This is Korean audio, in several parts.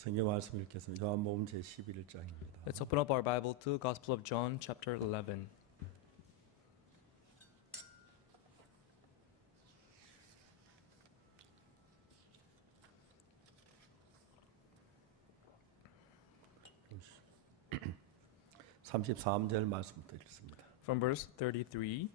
성경 말씀 읽겠습니다. 요한복음 제11장입니다. Let's open up our Bible to Gospel of John, chapter 11. (33절) 말씀부터 읽습니다. From verse 33.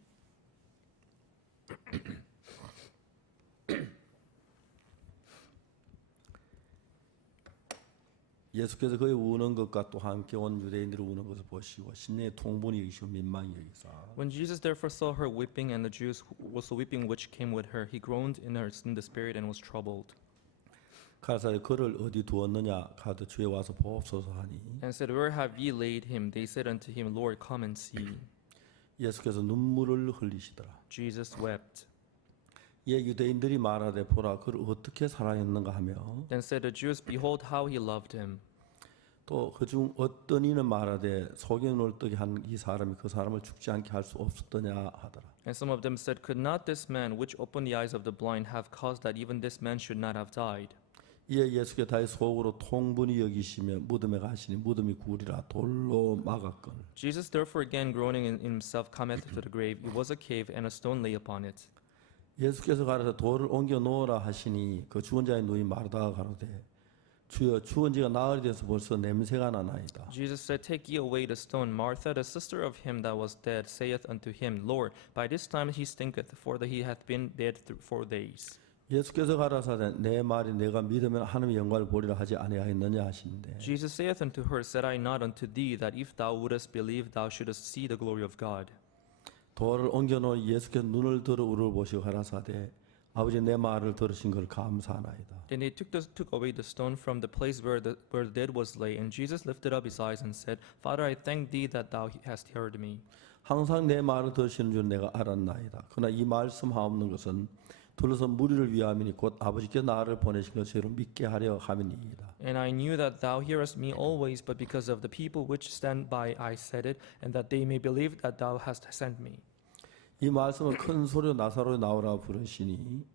예수께서 그의 우는 것과 또 함께 온 유대인들이 우는 것을 보시고 심령에 통분이 여기시고 민망히 여기사 When Jesus therefore saw her weeping and the Jews also weeping which came with her, he groaned in the spirit and was troubled. 가사에 그를 어디 두었느냐 가도 주에 와서 보옵소서 하니 And said, Where have ye laid him? They said unto him, Lord, come and see. 예수께서 눈물을 흘리시더라. Jesus wept. 예 유대인들이 말하되 보라 그를 어떻게 사랑했는가 하며 Then said the Jews, Behold how he loved him. 또 그중 어떤 이는 말하되 속에 눈을 뜨게 한 이 사람이 그 사람을 죽지 않게 할 수 없었더냐 하더라. And some of them said, Could not this man which opened the eyes of the blind have caused that even this man should not have died? 이에 예수께 다시 속으로 통분히 여기시며 무덤에 가시니 무덤이 구리라 돌로 막았거늘. Jesus therefore again groaning in himself cometh to the grave. It was a cave, and a stone lay upon it. 예수께서 가라사 돌을 옮겨 놓으라 하시니 그 죽은 자의 눈이 마르다가 가로되 주여 죽은 지가 나흘이 돼서 벌써 냄새가 나나이다. Jesus said, Take ye away the stone. Martha, the sister of him that was dead, saith unto him, Lord, by this time he stinketh, for that he hath been dead 4 days. 예수께서 가라사대 내 말이 내가 믿으면 하나님의 영광을 보리라 하지 아니하였느냐 하시는데 Jesus saith unto her, Said I not unto thee that if thou wouldest believe, thou shouldest see the glory of God? 돌을 옮겨 놓은 예수께서 눈을 들어 우를 보시고 가라사대 아버지 내 말을 들으신 걸 감사하나이다. Then they took away the stone from the place where the dead was lay, and Jesus lifted up his eyes and said, Father, I thank thee that thou hast heard me. 항상 내 말을 들으시는 줄 내가 알았나이다. 그러나 이 말씀하옵는 것은 둘러서 무리를 위함이니 곧 아버지께 나를 보내신 것으로 믿게 하려 함이니이다. And I knew that thou hearest me always, but because of the people which stand by I said it, and that they may believe that thou hast sent me. 이 말씀을 큰 소리로 나사로 나오라 부르시니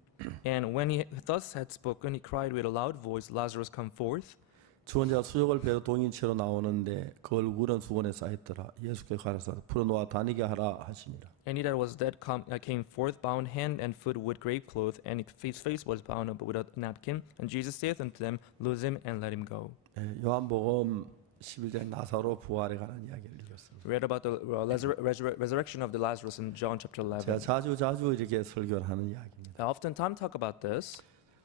And when he thus had spoken, he cried with a loud voice, Lazarus, come forth. 죽은 자가 수족을 배로 동인 채로 나오는데 그 얼굴은 수건에 쌓였더라. 예수께서 가라사 풀어놓아 다니게 하라 하시니라. And he that was dead came forth, bound hand and foot with grave cloth, and his face was bound up with a napkin. And Jesus saith unto them, Loose him and let him go. 요한복음 11장 나사로 부활에 관한 이야기를 읽었습니다. We read about the resurrection of the Lazarus in John chapter 11. 제가 자주 이렇게 설교를 하는 이야기입니다. I oftentimes talk about this.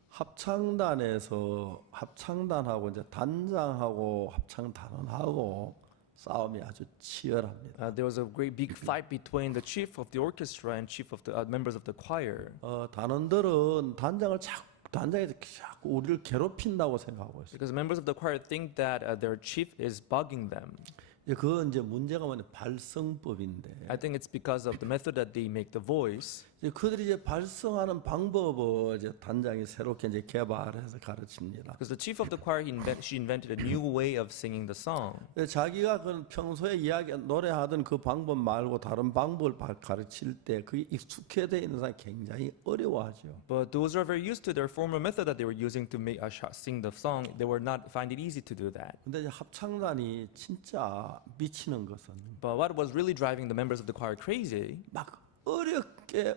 합창단하고 이제 단장하고 합창단원하고 싸움이 아주 치열합니다. There was a great big fight between the chief of the orchestra and chief of the members of the choir. 단원들은 단장이 자꾸 우리를 괴롭힌다고 생각하고 있어요. Because members of the choir think that their chief is bugging them. 그건 이제 문제가 뭐냐 발성법인데. I think it's because of the method that they make the voice. 그들이 이제 발성하는 방법을 이제 단장이 새롭게 이제 개발해서 가르칩니다. Because the chief of the choir she invented a new way of singing the song. 자기가 그 평소에 노래하던 그 방법 말고 다른 방법을 가르칠 때 그게 익숙해져 있는 사람이 굉장히 어려워하죠. But those who are very used to their former method that they were using to make sing the song, they were not find it easy to do that. 근데 이제 합창단이 진짜 미치는 것은 But what was really driving the members of the choir crazy? 막 어렵게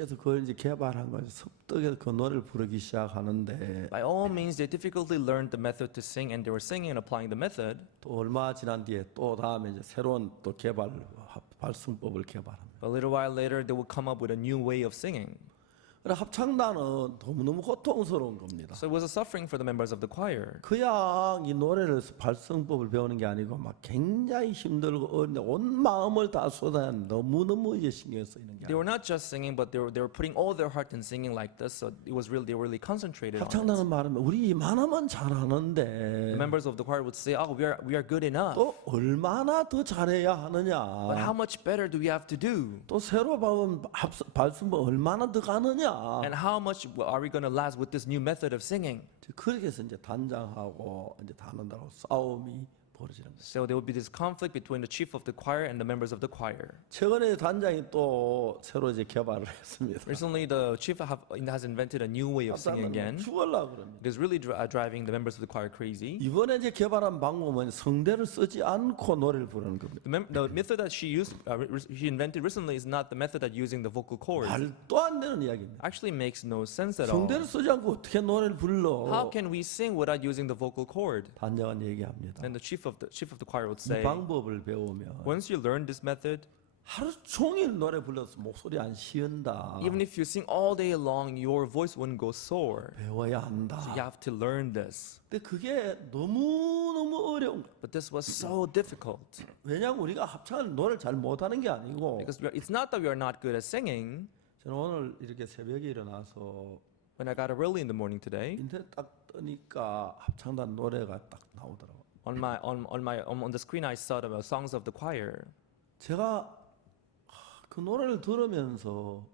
해서 그걸 이제 개발한 거죠. 섭득해서 그 노래를 부르기 시작하는데 By all means, they difficultly learned the method to sing, and they were singing and applying the method. 또 얼마 지난 뒤에 또 다음에 이제 새로운 또 발성법을 개발합니다. A little while later, they would come up with a new way of singing. 합창단은 너무너무 고통스러운 겁니다. So it was a suffering for the members of the choir. 그냥 이 노래를 발성법을 배우는 게 아니고 막 굉장히 힘들고 어린데 온 마음을 다 쏟아야 너무너무 이제 신경 쓰이는 게. They were not just singing, but they were putting all their heart in singing like this. So it was really they were really concentrated on 합창단은 it. 말하면 우리 이만하면 잘하는데. The members of the choir would say, "Oh, we are good enough." 또 얼마나 더 잘해야 하느냐. But how much better do we have to do? 또 새로 배운 발성법 얼마나 더 가느냐. And how much are we going to last with this new method of singing? 그렇게 해서 이제 단장하고 이제 단원들하고 싸움이 벌어지는 거예요. So there would be this conflict between the chief of the choir and the members of the choir. 최근에 단장이 또 새로 이제 개발을 했습니다. Recently, the chief has invented a new way of singing again. 죽으려고 그럽니다. It is really driving the members of the choir crazy. 이번에 이제 개발한 방법은 성대를 쓰지 않고 노래를 부르는 겁니다. The method that she invented recently is not the method that using the vocal cords. 말도 안 되는 이야기입니다. Actually makes no sense at all. 성대를 쓰지 않고 어떻게 노래를 불러? How can we sing without using the vocal cord? 단장은 얘기합니다. And the chief of the choir would 이 say, 방법을 배우면 once you learn this method, 하루 종일 노래 불러서 목소리 안 쉬운다. even if you sing all day long, your voice wouldn't go sore. 배워야 한다. So you have to learn this. 근데 그게 너무 어려운 거예요. But this was so difficult 왜냐하면 우리가 합창을 노래를 잘 못하는 게 아니고 because it's not that we are not good at singing. 저는 오늘 이렇게 새벽에 일어나서 When I got up early in the morning today, 인터넷 딱 뜨니까 합창단 노래가 딱 나오더라고요. on the screen I saw the songs of the choir. 제가 그 노래를 들으면서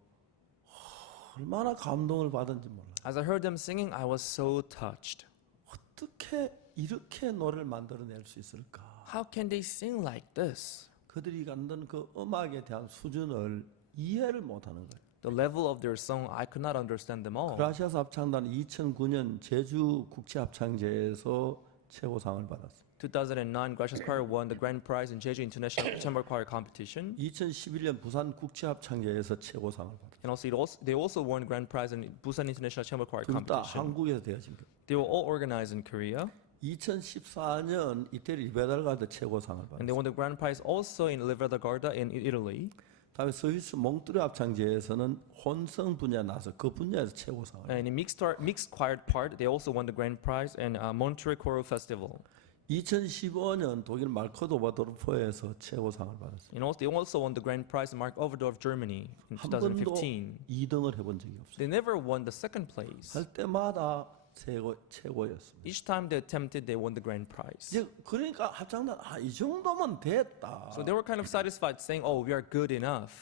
얼마나 감동을 받은지 몰라요. As I heard them singing, I was so touched. 어떻게 이렇게 노래를 만들어낼 수 있을까? How can they sing like this? 그들이 만든 그 음악에 대한 수준을 이해를 못하는 거예요. The level of their song, I could not understand them all. 그라시아스 합창단 2009년 제주 국제합창제에서 최고상을 받았어요. 2009, Gracious Choir won the grand prize in Jeju International Chamber Choir Competition. 2011년 부산 국제합창제에서 최고상을 받았어요. And they also won grand prize in Busan International Chamber Choir 둘 다 Competition. 한국에서 되어진 거예요. They were all organized in Korea, 2014년 이태리 리베달가드 최고상을 and they 받았어요. won the grand prize also in Liverpool in Italy. 다음에 스위스 몽트르 합창제에서는 혼성 분야에 나서 그 분야에서 최고상을. And in mixed choir part, they also won the grand prize in Monterey Choral Festival. 2015년 독일 말크도바도르프에서 최고상을 받았어요. And also, they also won the grand prize in Mark Overdorf, Germany in 한 번도 2015. 2등을 해본 적이 없어요. They never won the second place. 할 때마다 최고였습니다. Each time they attempted, they won the grand prize. 이제 그러니까 합창단 이 정도면 됐다. So they were kind of satisfied, saying, "Oh, we are good enough."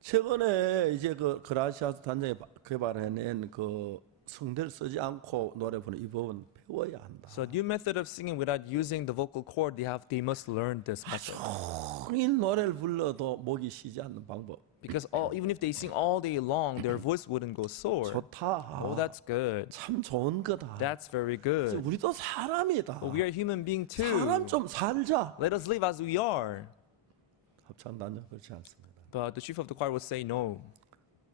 최근에 이제 그 그라시아스 단장이 개발해낸 그 성대를 쓰지 않고 노래 부르는 이 법은 배워야 한다. So a new method of singing without using the vocal cord, they must learn this method. 종일 노래를 불러도 목이 쉬지 않는 방법. Because even if they sing all day long, their voice wouldn't go sore. 좋다. Oh, that's good. 참 좋은 거다. That's very 그래서 good. 우리도 사람이다. But we are human being 사람 too. 좀 살자. Let us live as we are. 합창단장 그렇지 않습니다. But the chief of the choir would say, no.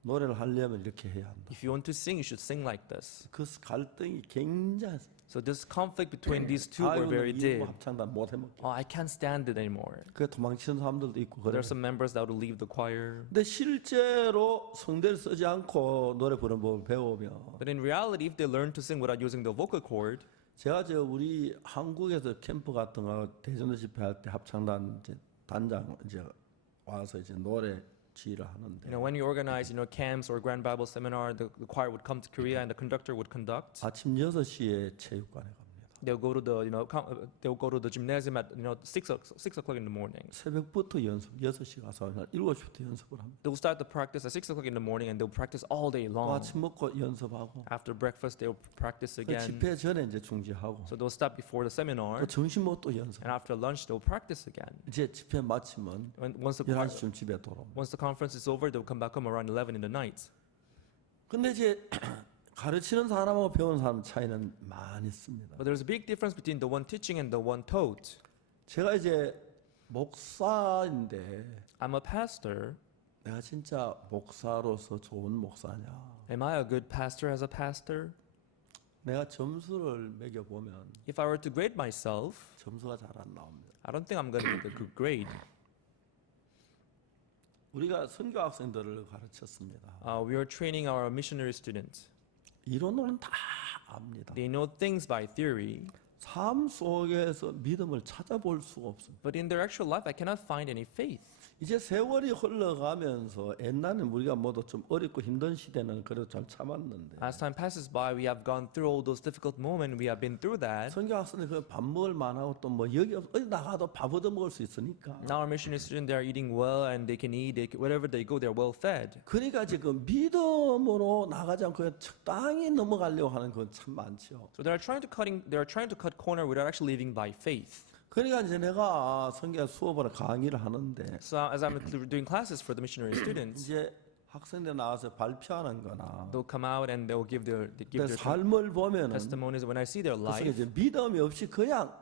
노래를 하려면 이렇게 해야 한다. If you want to sing, you should sing like this. 그 갈등이 굉장히. So this conflict between these two were very deep. 합창단 못 해먹게. Oh, I can't stand it anymore. 그 도망치는 사람들도 있고 There 그래요. are some members that would leave the choir. 근데 실제로 성대를 쓰지 않고 노래 부르는 법을 배우면 But in reality, if they learn to sing without using the vocal cord, 제가 우리 한국에서 캠프 같은 거 대전도 집회할 때 합창단 이제 단장 이제 와서 이제 노래 지휘를 하는데 when you organize, camps or Grand Bible Seminar, the choir would come to Korea and the conductor would conduct. 아침 6시에 체육관에 갑니다. They'll go to they'll go to the gymnasium at 6 o'clock in the morning. 새벽부터 연습 6시 가서 한 7시부터 연습을 합니다. They'll start the practice at 6 o'clock in the morning and they'll practice all day 또 long. 아침 먹고 연습하고 After breakfast, they'll practice 그 again. 집회 전에 이제 중지하고 So they'll stop before the seminar, 또 점심 먹고 또 연습. and after lunch, they'll practice again. 이제 집회 마치면 Once 11시쯤 집에 돌아옵니다. the conference is over, they'll come back home around 11 in the night. 근데 이제 가르치는 사람하고 배우는 사람 차이는 많이 있습니다. But there's a big difference between the one teaching and the one taught. 제가 이제 목사인데 I'm a pastor. 내가 진짜 목사로서 좋은 목사냐? Am I a good pastor as a pastor? 내가 점수를 매겨 보면 If I were to grade myself, 점수가 잘 안 나옵니다. I don't think I'm going to get a good grade. 우리가 선교 학생들을 가르쳤습니다. We are training our missionary students. 이론으로는 다 압니다. They know things by theory, 삶 속에서 믿음을 찾아볼 수가 없습니다. but in their actual life, I cannot find any faith. 이제 세월이 흘러가면서 옛날에는 우리가 모두 좀 어렵고 힘든 시대는 그래도 잘 참았는데 As time passes by, we have gone through all those difficult moments. We have been through that. 선교 학생들 그 밥 먹을 만하고 또 뭐 여기 어디 나가도 밥 얻어 먹을 수 있으니까 Now our missionary students, they are eating well and they can eat. Wherever they go, they're well fed. 그러니까 지금 믿음으로 나가지 않고 그냥 적당히 넘어가려고 하는 건 참 많죠. So they are trying to cut corner without actually living by faith. 그러니까 이제 내가 성경 수업을 강의를 하는데 So as I'm doing classes for the missionary students, 이제 학생들 나와서 발표하는 거나 they'll come out and they'll give their 내 삶을 보면은 testimonies. When I see their 그 속에 life, 이제 믿음이 없이 그냥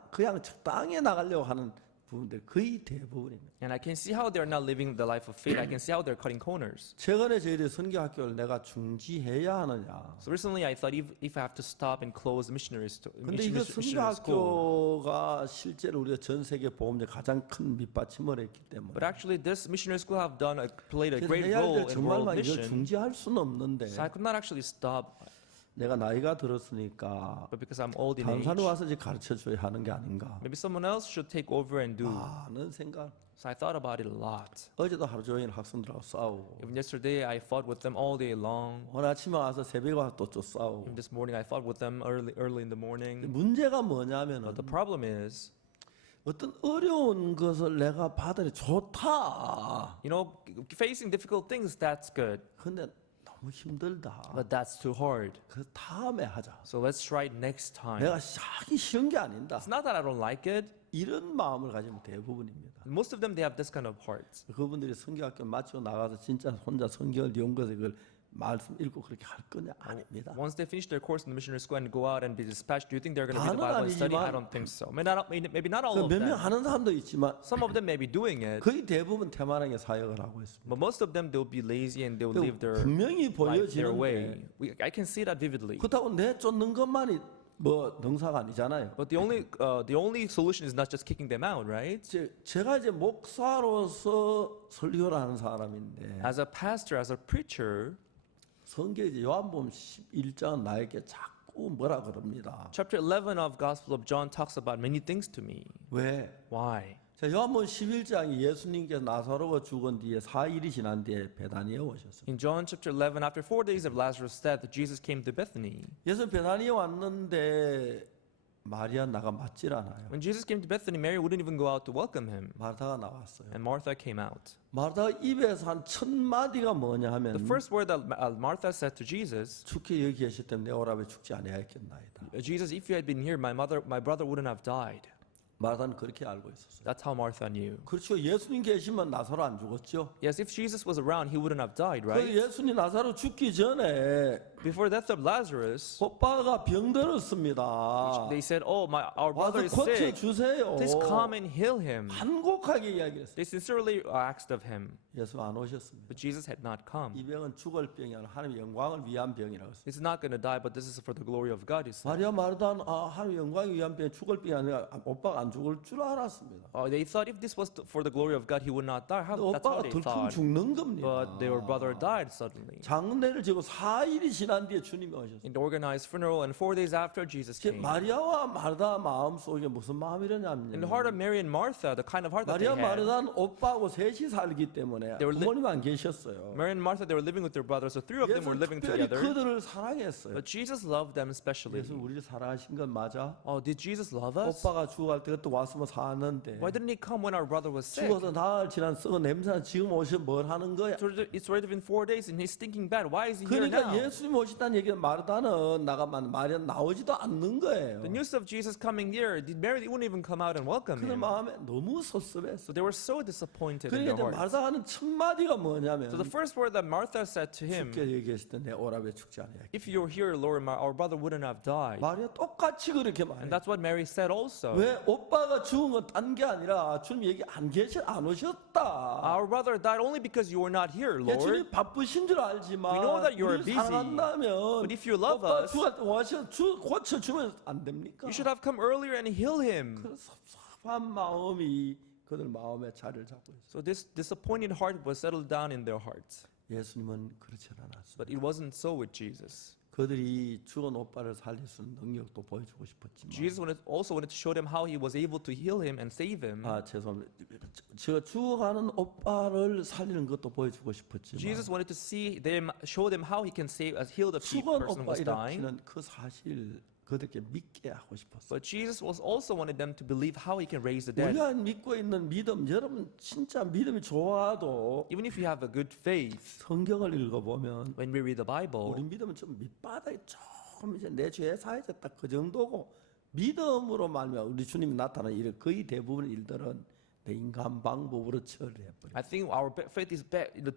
적당히 나가려고 하는 부분들 거의 대부분입니다. and I can see how they're not living the life of faith. I can see how they're cutting corners. 최근에 저희들이 선교학교를 내가 중지해야 하느냐. So recently, I thought if I have to stop and close the missionary 근데 이거 missionary school, 선교학교가 실제로 우리가 전 세계 보험제 가장 큰 밑받침을 했기 때문에 but actually this missionary school have played a 그래서 great 해야 할 role 때 in world 정말만 이걸 mission. 중지할 수는 없는데 So I could not actually stop, 내가 나이가 들었으니까 but because I'm old in 다른 age, 사람이 와서 이제 가르쳐 줘야 하는 게 아닌가 maybe someone else should take over and do. 하는 생각. So I thought about it a lot. 어제도 하루 종일 학생들하고 싸우고 Even yesterday, I fought with them all day long. 오늘 아침에 와서 새벽에 와서 또 싸우고. Even this morning, I fought with them early in the morning. 문제가 뭐냐면은 But the problem is, 어떤 어려운 것을 내가 받으니 좋다. you know, facing difficult things, that's good. 근데 너무 힘들다. But that's too hard. 그 다음에 하자. So let's try it next time. 내가 하기 싫은 게 아닌다. It's not that I don't like it. 이런 마음을 가지면 대부분입니다. Most of them, they have this kind of heart. 그분들이 성경학교 마치고 나가서 진짜 혼자 성경을 연구해서 그걸 말씀 읽고 그렇게 할 거냐? 아닙니다. Once they finish their course in the missionary school and go out and be dispatched, do you think they're going to read the 다는 Bible and study? I 아니지만 don't think so. Maybe not all of 몇 명 them. 하는 사람도 있지만 Some of them may be doing it, 거의 대부분 태만하게 사역을 하고 있습니다. but most of them, they'll be lazy and they'll live their 분명히 life their way. 보여지는데 I can see that vividly. 그렇다고 내 쫓는 것만이 뭐 능사가 아니잖아요. But the only solution is not just kicking them out, right? 제가 이제 목사로서 설교를 하는 사람인데 As a pastor, as a preacher, 성경 이제 요한복음 11장은 나에게 자꾸 뭐라 그럽니다. chapter 11 of Gospel of John talks about many things to me. 왜? Why? 자, 요한복음 11장이 예수님께서 나사로가 죽은 뒤에 4일이 지난 뒤에 베다니에 오셨어요. In John chapter 11, after 4 days of Lazarus' death, Jesus came to Bethany. 예수 베다니에 왔는데 마리아 나가 맞질 않아요. When Jesus came to Bethany, Mary wouldn't even go out to welcome him. 마르다가 나왔어요. And Martha came out. 마르다가 입에서 한 1000마디가 뭐냐 하면 The first word that Martha said to Jesus, 죽게 여기 계실 때문에 내 오라베 죽지 아니하였겠나이다. Jesus, if you had been here, my brother wouldn't have died. 마르다는 그렇게 알고 있었어요. That's how Martha knew. 그렇죠. 예수님 계시면 나사로 안 죽었죠. Yes, if Jesus was around, he wouldn't have died, 그 right? 예수님 나사로 죽기 전에 Before the death of Lazarus, 오빠가 병들었습니다. they said, "Oh, our brother 와서 is 고쳐 sick. 주세요. Please come and heal him." 간곡하게 이야기했어요. They sincerely asked of him, 예수 안 오셨습니다. but Jesus had not come. 이 병은 죽을 병이 아니라 하나님의 영광을 위한 병이라고 했어요. He's not going to die, but this is for the glory of God. He said. 마리아 마르다는 하나님의 영광을 위한 병, 죽을 병이 아니라 오빠가 안 죽을 줄 알았습니다. They thought if this was for the glory of God, he would not die. 근데 That's how 오빠가 they 덜컹 thought. 죽는 겁니다. But their brother died suddenly. 장례를 지고 4일이 지난 뒤에 주님이 오셨어요. In the organized funeral, and 4 days after, Jesus 지금 came. 마리아와 마르다 마음 속에 무슨 마음이냐면 In the heart of Mary and Martha, the kind of heart that they 마리아 had. 마르다는 오빠하고 셋이 살기 때문에 They were 부모님 안 계셨어요. Mary and Martha, they were living with their brothers, so 3 of them were 예수는 living 특별히 together. 그들을 사랑했어요. But Jesus loved them especially. 예수 우리를 사랑하신 건 맞아? Oh, did Jesus love us? 오빠가 죽어갈 때 또 왔으면 사는데 Why didn't he come when our brother was sick? 죽어서 나흘 지난 썩은 냄새나 지금 오셔 뭘 하는 거야? It's already been 4 days and he's stinking bad. Why is he here 그러니까 now? 예수님 오셨다는 얘기는 마르다는 마리아 나오지도 않는 거예요. The news of Jesus coming here, Mary wouldn't even come out and welcome 그들 him. 마음에 너무 섭섭했어. So they were so disappointed in 그러니까 their 이제 hearts. 마르다는 첫 마디가 뭐냐면 So the first word that Martha said to him, 죽게 여기 계실 때 내 오라베 죽지 않아요. if you're here, Lord, our brother wouldn't have died. 마리아 똑같이 그렇게 말해. And that's what Mary said also. 왜 오빠가 죽은 건 딴 게 아니라 주님 여기 안 오셨다. Our brother died only because you were not here, 예, Lord. 주님 바쁘신 줄 알지만 We know that you are 우리를 busy. 사랑한다면 But if you love 오빠 us, 죽을 때 와서 고쳐주면 안 됩니까? You should have come earlier and heal him. 그 섭섭한 마음이 그들 마음에 자리를 잡고 있어요. So this disappointed heart was settled down in their hearts. 예수님은 그렇지 않았습니다. But it wasn't so with Jesus. 그들이 죽은 오빠를 살릴 수 있는 능력도 보여주고 싶었지만 Jesus also wanted to show them how he was able to heal him and save him. 죄송합니다. 제가 죽어가는 오빠를 살리는 것도 보여주고 싶었지만 Jesus wanted to show them how he can heal the 죽은 person who 오빠 was dying. 일으키는 그 사실 그들에게 믿게 하고 싶었어요. But Jesus also wanted them to believe how he can raise the dead. 우리가 믿고 있는 믿음, 여러분 진짜 믿음이 좋아도 Even if you have a good faith, 성경을 읽어보면 when we read the Bible, 우리 믿음은 좀 밑바닥에 조금 이제 내 죄 사해졌다 그 정도고 믿음으로 말미암아 우리 주님이 나타나는 일 거의 대부분 일들은 내 인간 방법으로 처리해버려. I think our faith is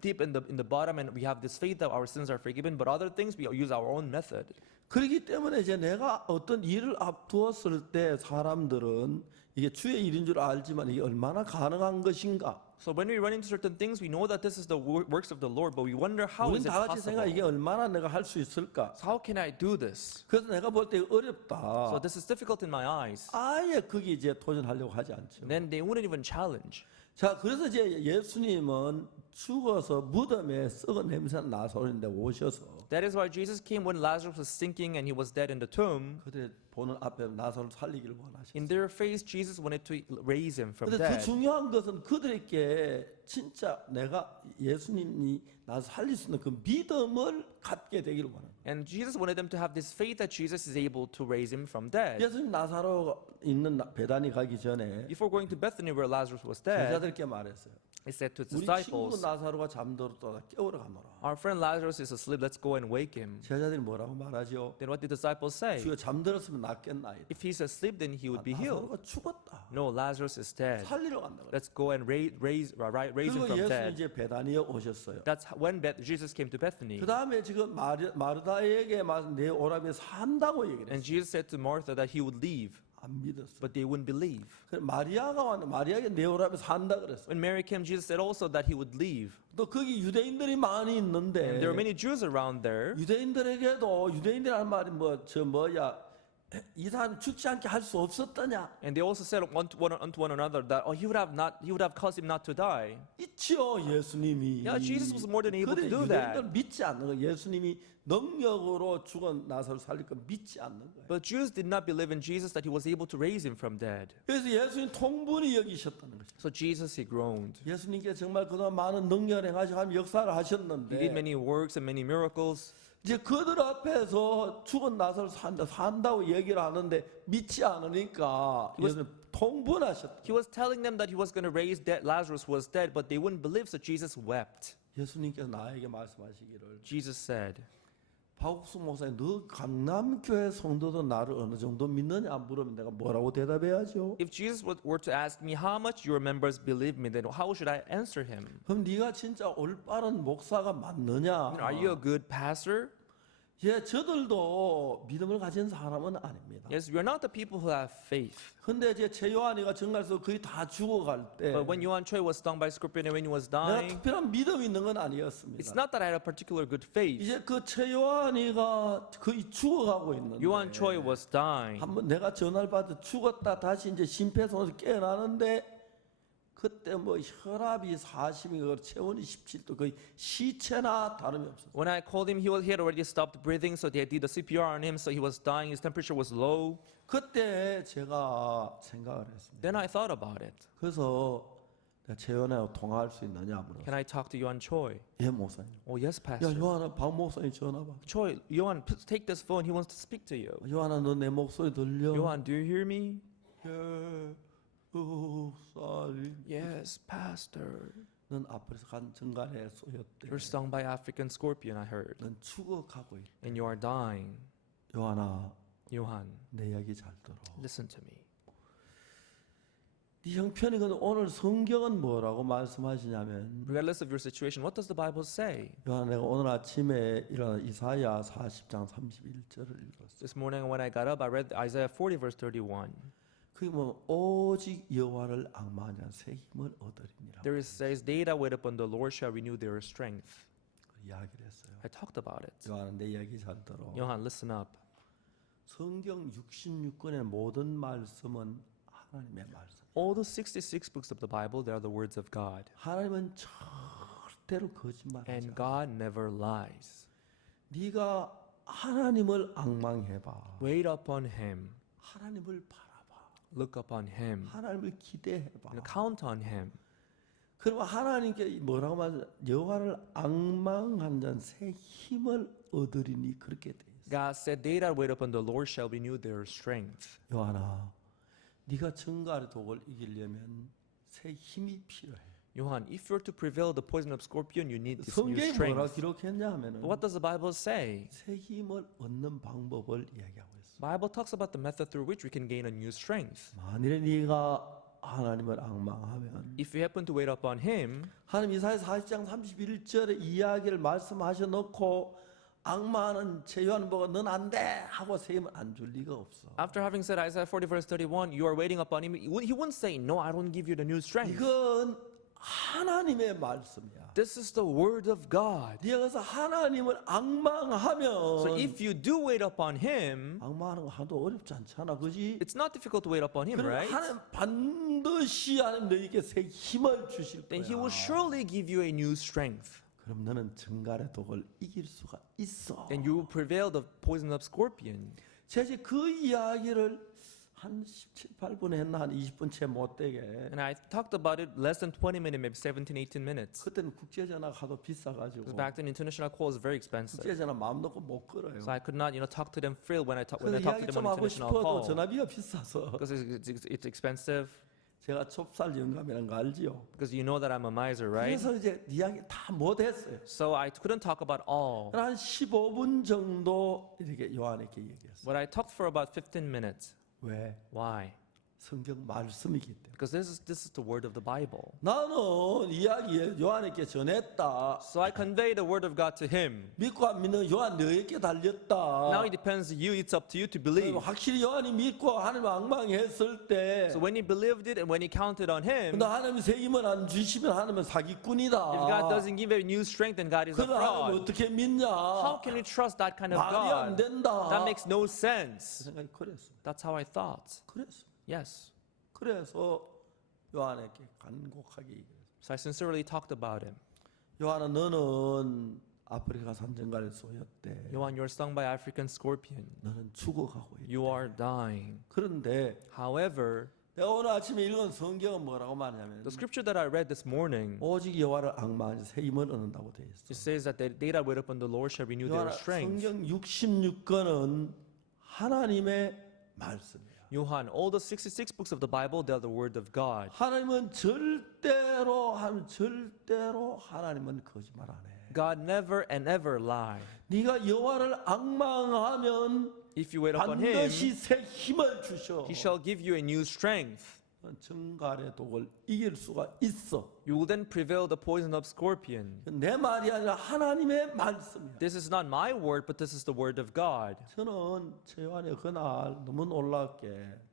deep in the bottom, and we have this faith that our sins are forgiven. But other things, we use our own method. 그렇기 때문에 이제 내가 어떤 일을 앞두었을 때 사람들은 이게 주의 일인 줄 알지만 이게 얼마나 가능한 것인가? So when we run into certain things, we know that this is the works of the Lord, but we wonder how 우리는 is it 다 같이 생각 possible? 이게 얼마나 내가 할 수 있을까? So how can I do this? 그래서 내가 볼 때 어렵다. So this is difficult in my eyes. 아예 거기 이제 도전하려고 하지 않죠. Then they wouldn't even challenge. 자, 그래서 이제 예수님은 죽어서 무덤에 썩은 냄새 나서는데 오셔서 That is why Jesus came when Lazarus was stinking and he was dead in the tomb. 그들 보는 앞에 나서를 살리기를 원하셨어요. In their face, Jesus wanted to raise him from 근데 더 dead. 중요한 것은 그들에게 진짜 내가 예수님이 나를 살릴 수 있는 그 믿음을 갖게 되기를 원합니다. And Jesus wanted them to have this faith that Jesus is able to raise him from dead. 예수님 나사로 있는 베다니 가기 전에 Before going to Bethany where Lazarus was dead, 제자들께 말했어요. he said to his 우리 친구 disciples, 나사로가 잠들었다 깨우러 가노라. our friend Lazarus is asleep, let's go and wake him. 제자들이 뭐라고 말하죠? Then what did the disciples say? 주여 잠들었으면 낫겠나이다. If he's asleep, then he would be healed. 나사로가 죽었다. No, Lazarus is dead. 살리러 간다. Let's go and raise him 그리고 from 예수님 dead. 이제 베다니에 오셨어요. That's when Jesus came to Bethany. 그 다음에 지금 마르다에게 내 오라비에 산다고 얘기를 And 했어요. Jesus said to Martha that he would leave, 안 믿었어. but they wouldn't believe. 마리아가 왔는데 마리아에게 내 오라비에 산다 그랬어. When Mary came, Jesus said also that he would leave. 또 거기 유대인들이 많이 And 있는데 there were many Jews around there. 유대인들에게도 유대인들이 하는 말이 이 사람이 죽지 않게 할 수 없었더냐? And they also said unto one another that he would have caused him not to die. 있지요, 예수님이. Yeah, Jesus was more than able to 그래, do that. 유대인들은 믿지 않는 거예요. 예수님이 능력으로 죽은 나사를 살릴 거 믿지 않는 거예요. But Jews did not believe in Jesus that he was able to raise him from dead. 그래서 예수님 통분히 여기셨다는 거죠. So Jesus, he groaned. 예수님께 정말 그동안 많은 능력을 행하시고 하면 역사를 He did 하셨는데 many works and many miracles. 이제 그들 앞에서 죽은 나사를 산다고 얘기를 하는데 믿지 않으니까 예수님 통분하셨다. He was telling them that he was going to raise dead. Lazarus was dead, but they wouldn't believe, so Jesus wept. 예수님께서 나에게 말씀하시기를 Jesus said, 박옥수 목사님 너 강남교회 성도도 나를 어느 정도 믿느냐 물으면 내가 뭐라고 대답해야죠? if Jesus were to ask me how much your members believe me, then how should I answer him? 그럼 네가 진짜 올바른 목사가 맞느냐? Are you a good pastor? 예, 저들도 믿음을 가진 사람은 아닙니다. Yes, we are not the people who have faith. 근데 이제 최요한이가 정갈에서 거의 다 죽어갈 때 But when Yohan Choi was stung by a scorpion and when he was 내가 dying, 특별한 믿음이 있는 건 it's 아니었습니다. not that I had a particular good faith. 이제 그 최요한이가 거의 죽어가고 있는데 Yohan Choi was dying. 한번 내가 전화를 받아 죽었다 다시 이제 심폐소생에서 깨어나는데 그때 혈압이 40이고 체온이 17도 거의 시체나 다름이 없었어요. When I called him, he had already stopped breathing, so they did the CPR on him, so he was dying. His temperature was low. 그때 제가 생각을 했습니다. Then I thought about it. 그래서 내가 최연하고 통화할 수 있느냐 물었어요. Can I talk to Yohan Choi? 예, 목사님. Oh, yes, 야, pastor. 요한아, 박 목사님 전화 봐. Choi, Yohan, take this phone. He wants to speak to you. 요한아, 너 내 목소리 들려? Yohan, do you hear me? 예, 목사님. Yes, pastor. 넌 앞에서 간 정갈에 쏘였대. You're stung by African scorpion, I heard. 넌 죽어가고 있대. And you are dying. 요한아, Yohan, 내 이야기 잘 들어. listen to me. 네 형편이건 오늘 성경은 뭐라고 말씀하시냐면 Regardless of your situation, what does the Bible say? 요한아, 내가 오늘 아침에 일어나 이사야 40장 31절을 읽었어. This morning when I got up, I read Isaiah 40 verse 31. 그게 오직 여호와를 앙망하는 자는 새 힘을 얻으리니라. There it says, they that wait upon the Lord shall renew their strength. 이야기를 했어요. I talked about it. 요한아, 내 이야기 잘 들어. Yohan, listen up. 성경 66권의 모든 말씀은 하나님의 말씀. All the 66 books of the Bible, they are the words of God. 하나님은 절대로 거짓말하지 And 않아요. God never lies. 네가 하나님을 앙망해봐. Wait upon Him. 하나님을 바라봐. Look upon Him. 하나님을 기대해봐. And count on Him. 그러면 하나님께 뭐라고 말하죠? 여호와를 앙망한 자는 새 힘을 얻으리니 그렇게 돼 있어요. God said, they that wait upon the Lord shall renew their strength. 요한아, 네가 정갈의 독을 이기려면 새 힘이 필요해. Yohan, if you're to prevail the poison of scorpion, you need this new 성경에 뭐라 strength. 기록했냐 하면은 But what does the Bible say? 새 힘을 얻는 방법을 이야기하고 있어. Bible talks about the method through which we can gain a new strength. 만일에 네가 하나님을 앙망하면 If you happen to wait upon Him, 하나님 이사야 40장 31절에 이야기를 말씀하셔 놓고 앙망하는 제요한 보고 넌 안 돼 하고 세우면 안 줄 리가 없어. after having said Isaiah 40 verse 31, you are waiting upon Him, He wouldn't say, no, I don't give you the new strength. 이건 하나님의 말씀이야. This is the word of God. 네가 그래서 하나님을 앙망하면 So if you do wait upon Him, 앙망하는 거 하나도 어렵지 않잖아, 그지? it's not difficult to wait upon Him, 그럼 right? 하나님 반드시 하나님 너에게 새 힘을 주실 Then He 거야. will surely give you a new strength. 그럼 너는 증갈의 독을 이길 수가 있어. Then you will prevail the poison of scorpion. 제가 이제 그 이야기를 한 17, 8분에 했나 한 20분 채 못 되게. And I talked about it less than 20 minutes, maybe 17, 18 minutes. 그때는 국제전화가 하도 Because 비싸가지고 back then international call was very expensive. 국제전화 마음 놓고 못 걸어요. So I could not, talk to them free when I talk 그래서 to 이야기 them 좀 on 하고 international 싶어도 call. 전화비가 비싸서 Because it's expensive. 제가 좁쌀 영감이라는 거 알지요? Because you know that I'm a miser, right? 그래서 이제 이야기 다 못했어요. So I couldn't talk about all. 한 15분 정도 이렇게 요한에게 얘기했어요. But I talked for about 15 minutes. 왜? Why? 성경 말씀이기 때문에. Because this is the word of the Bible. 나는 이야기에 요한에게 전했다. So I convey the word of God to him. 믿고 안 믿는 요한 너에게 달렸다. Now it depends on you. It's up to you to believe. 확실히 요한이 믿고 하나님 앙망했을 때 So when he believed it and when he counted on him, 근데 하나님이 새 힘을 안 주시면 하나님은 사기꾼이다. if God doesn't give a new strength, then God is a 그럼 하나님 fraud. 어떻게 믿냐? How can you trust that kind of 말이 안 God? 된다. That makes no 그 sense. 생각이 그랬어. That's how I thought. 그랬어. Yes. 그래서 요한에게 간곡하게 얘기했어. So I sincerely talked about him. 요한아 너는 아프리카 산정갈에 쏘였대. Johan, you're stung by African scorpion. 너는 죽어가고 있다. You are dying. 그런데 However, 내가 오늘 아침에 읽은 성경은 뭐라고 말하냐면 the scripture that I read this morning, 오직 여호와를 앙망하니 새 힘을 얻는다고 되어 있어. it says that they that wait upon the Lord shall renew their 요한아 strength. 성경 66권은 하나님의 말씀이야. Johan, all the 66 books of the Bible, they're the word of God. 하나님은 절대로 하나님은 거짓말 안 해. God never and ever lie. 네가 여호와를 앙망하면 If you wait upon 반드시 him, 새 힘을 주셔. he shall give you a new strength. 정갈의 독을 이길 수가 있어. You will then prevail the poison of scorpion. 내 말이 아니라 하나님의 말씀이야. This is not my word, but this is the word of God. 저는 최요한의 그날 너무 놀랍게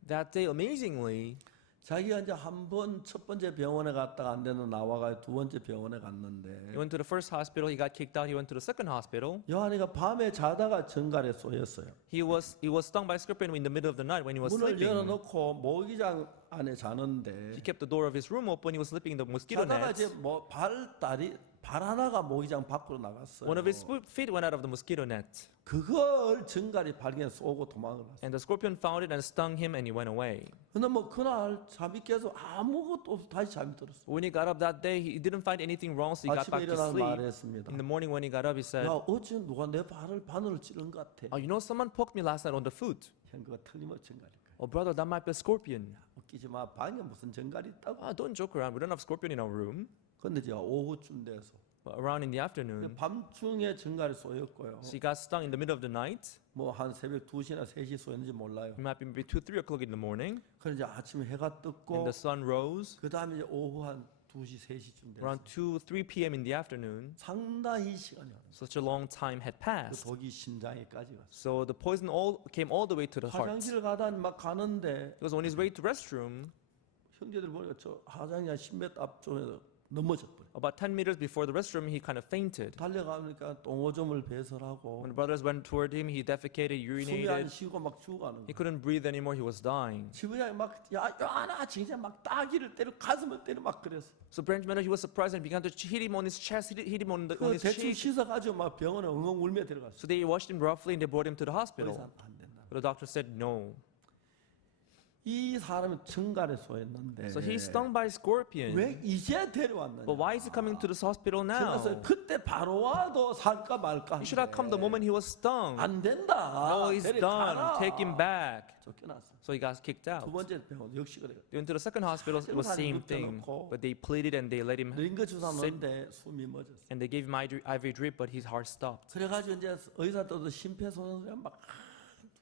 That day, amazingly, 자기가 이제 한 번 첫 번째 병원에 갔다가 안 되는 나와가 두 번째 병원에 he 갔는데 went to the first hospital, he got kicked out, he went to the second hospital. 요한이가 밤에 자다가 정갈에 쏘였어요. He was stung by a scorpion in the middle of the night when he was 문을 sleeping. 열어놓고 모기장 안에 자는데 He kept the door of his room open, he was sleeping in the mosquito 자다가 net. 이제 뭐 발 하나가 모기장 밖으로 나갔어요. One of his feet went out of the mosquito net. 그걸 정갈이 발견해 쏘고 도망을 갔어요. And the scorpion found it and stung him and he went away. 근데 뭐 그날 잠이 깨서 아무것도 없어 다시 잠이 들었어. When he got up that day, he didn't find anything wrong, so he got 아침에 back to 일어나서 sleep. 말했습니다. In the morning when he got up, he said, 야 어제 누가 내 발을 바늘을 찌른 것 같아. oh, you know, someone poked me last night on the foot. 형 그거 틀림없이 정갈일 거야. Oh, brother, that might be a scorpion. 웃기지 마. 방에 무슨 정갈이 있다고. Don't joke around. We don't have scorpion in our room. 근데 제가 오후쯤 돼서 But around in the afternoon, 밤중에 정갈이 쏘였고요. so he got stung in the middle of the night. 뭐 한 새벽 2시나 3시 쏘였는지 몰라요. It might be maybe 2, 3 o'clock in the morning. 그런데 이제 아침에 해가 And 떴고 the sun rose. 그 다음에 이제 오후 한 2시, 3시쯤 됐어요. Around 2, 3 p.m. in the afternoon, 상당히 시간이 왔어요. such a long time had 그 passed. 독이 심장에까지 갔어요. So the poison came all the way to the heart. 화장실 가다니 막 가는데 He was on his way to restroom. 형제들 보니까 저 화장실 한 10m 앞쪽에서 넘어졌더래. About 10 meters before the restroom, he kind of fainted. 달려가니까 똥오줌을 배설하고 When the brothers went toward him, he defecated, 숨이 안 urinated. 쉬고 막 죽어가는 He 거야. couldn't breathe anymore. He was dying. 지부장이 막야 요하나 진짜 막 따기를 때려 가슴을 때려 막 그랬어. So branch manager, he was surprised and began to hit him on his chest, hit him on 그 his 대충 cheek. 씻어가지고 막 병원에 엉엉 울며 데려갔어. So they washed him roughly and they brought him to the 더 hospital. 이상 안 된다. But the doctor said no. 이 사람은 정갈에 쏘였는데 So he's stung by a scorpion. 왜 이제 데려왔느냐? But why is he coming to this hospital now? 그래서 그때 바로 와도 살까 말까. He should have come the moment he was stung. 안 된다. No, he's done. 데려가라. Take him back. 쫓겨났어. So he got kicked out. 두 번째 병원 역시 그래. They went to the second hospital. It was same thing. But they pleaded and they let him 링거 주사 sit. 넣는데 숨이 멎었어. And they gave him IV drip, but his heart stopped. 그래가지고 이제 의사들도 심폐소생술 막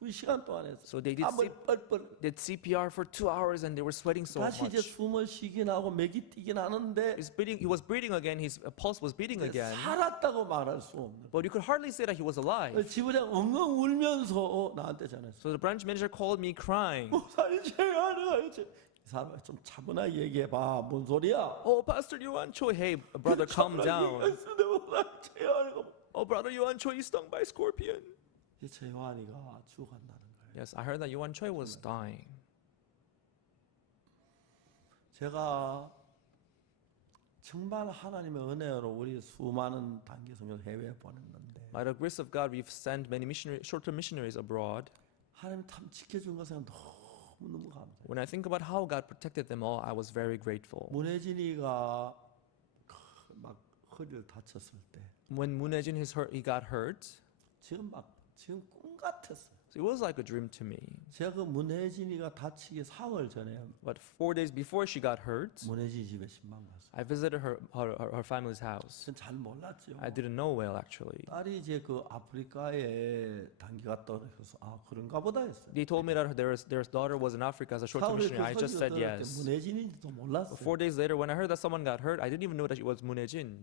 2시간 동안 했어요. So they 땀을 뻘뻘. did CPR for 2 hours and they were sweating so 다시 이제 much. 숨을 쉬긴 하고 맥이 뛰긴 하는데 He was breathing again. His pulse was beating again. 살았다고 말할 수 없는. But you could hardly say that he was alive. 지부장 엉엉 울면서 나한테 전했어. So the branch manager called me crying. 목사님 제가 이 사람 좀 차분하게 얘기해봐. 뭔 소리야? Oh, Pastor Yuancho, hey, brother, calm down. Oh, brother Yuancho, he's stung by a scorpion. 제 요한이가 죽어간다는 거예요. Yes, I heard that Yuancho was dying. 제가 정말 하나님의 은혜로 우리 수많은 단기 성경 해외에 보냈는데 By the grace of God, we've sent many short-term missionaries abroad. 하나님 참 지켜준 것은 너무 감사해요. When I think about how God protected them all, I was very grateful. 문혜진이가 막 허리를 다쳤을 때 When Munejin he got hurt, 지금 꿈 같았어요. so it was like a dream to me. 제가 그 문혜진이가 다치기 4월 전에 But 4 days before she got hurt, 문혜진이 집에 신방 갔어요. I visited her family's house. 전 잘 몰랐죠. I didn't know well actually. 딸이 이제 그 아프리카에 단기 갔다 오셔서 아 그런가 보다 했어요. They told me that their daughter was in Africa as a short-term 4월에 missionary. I just said yes. 문혜진인지도 몰랐어요. 4 days later, when I heard that someone got hurt, I didn't even know that it was Munejin.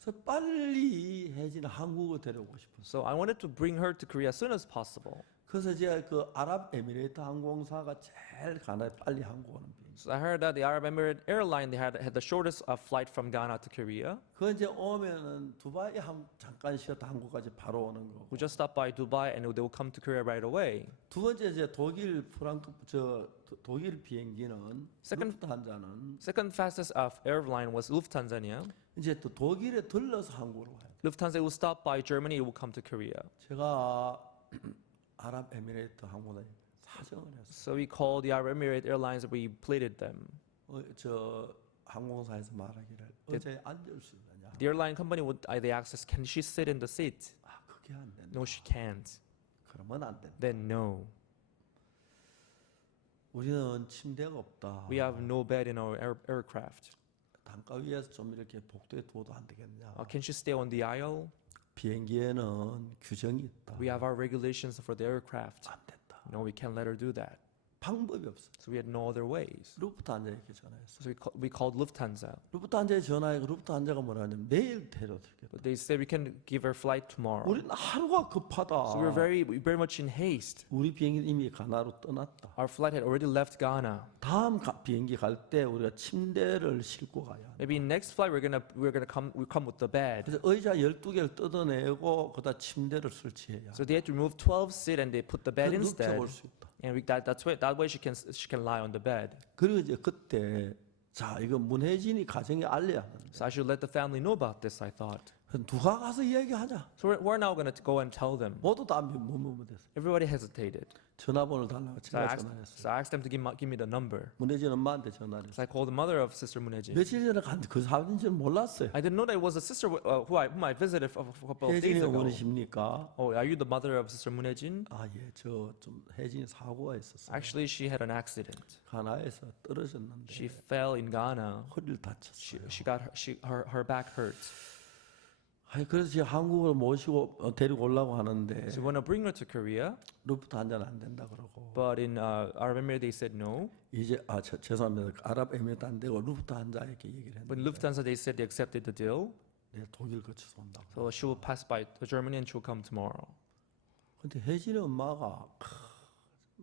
그래서 빨리 혜진을 한국으로 데려오고 싶었어요. So I wanted to bring her to Korea as soon as possible. 그래서 제가 그 아랍에미레이트 항공사가 제일 가나에 빨리 한국 오는 비행. So I heard that the Arab Emirate airline they had the shortest flight from Ghana to Korea. 그 이제 오면은 두바이 잠깐 쉬었다 한국까지 바로 오는 거고. Who just stopped by Dubai and they will come to Korea right away. 두 번째 이제 독일 비행기는 루프트한자는 Second fastest airline was Lufthansa. 이제 또 독일에 들러서 한국으로 와요. Lufthansa will stop by Germany. It will come to Korea. 제가 아랍에미레이트 항공사에 사정을 했어요. So we called the Arab Emirate Airlines. We pleaded them. 저 항공사에서 말하기를 의자에 앉을 수 있느냐? The airline company would they asked us, can she sit in the seat? 아 그게 안 된다. No, she can't. 그러면 안 된다. Then no. 우리는 침대가 없다. We have no bed in our aircraft. 단가 위에서 좀 이렇게 복도에 두어도 안 되겠냐? Can she stay on the aisle? 비행기에는 규정이 있다. We have our regulations for the aircraft. 안 된다. No, we can't let her do that. 방법이 없어. So we had no other ways. 루프트한자에게 전화했어. So we called Lufthansa. 루프트한자에 전화해. 루프트한자가 뭐라냐면 내일 데려드리겠다. But they said we can give her flight tomorrow. 우리는 하루가 급하다. So we're very much in haste. 우리 비행기 이미 가나로 떠났다. Our flight had already left Ghana. 다음 비행기 갈 때 우리가 침대를 싣고 가야 돼. Maybe next flight we'll come with the bed. 그래서 의자 12개를 뜯어내고 그다 침대를 설치해야. So they had to remove 12 seat and they put the bed instead. 눕혀볼 수 있다. And that way she can lie on the bed. 그리고 이제 그때 자 이거 문혜진이 가정에 알려야 하는데. So I should let the family know about this. I thought. 누가 가서 이야기하자. So we're now going to go and tell them. 모두 다 뭐뭐뭐됐어. Everybody hesitated. 전화번호를 달라고 제가 전화했어요. So I asked them to give me the number. 문혜진 엄마한테 전화를 So 했어요. I called the mother of Sister Munejin. 며칠 전에 갔는데 그 사람인지는 몰랐어요. I didn't know that it was a sister whom I visited a couple of days 혜진이 ago. 어머니십니까? Oh, are you the mother of Sister Munejin? 아 예, 저 좀 혜진이 사고가 있었어요. Actually, she had an accident. 가나에서 떨어졌는데 She fell in Ghana. 허리를 다쳤어요. Her back hurt. 아니 그래서 지금 한국으로 모시고 데리고 오려고 하는데 So we want to bring her to Korea, 루프트 한자는 안 된다 그러고 but in Arab Emirates they said no. 이제 죄송합니다. 아랍에미레이트 안 되고 루프트 한자 이렇게 얘기를 But 했는데 Lufthansa they said they accepted the deal. 내가 독일 거쳐서 온다고. So she will pass by Germany and she will come tomorrow. 근데 혜진이 엄마가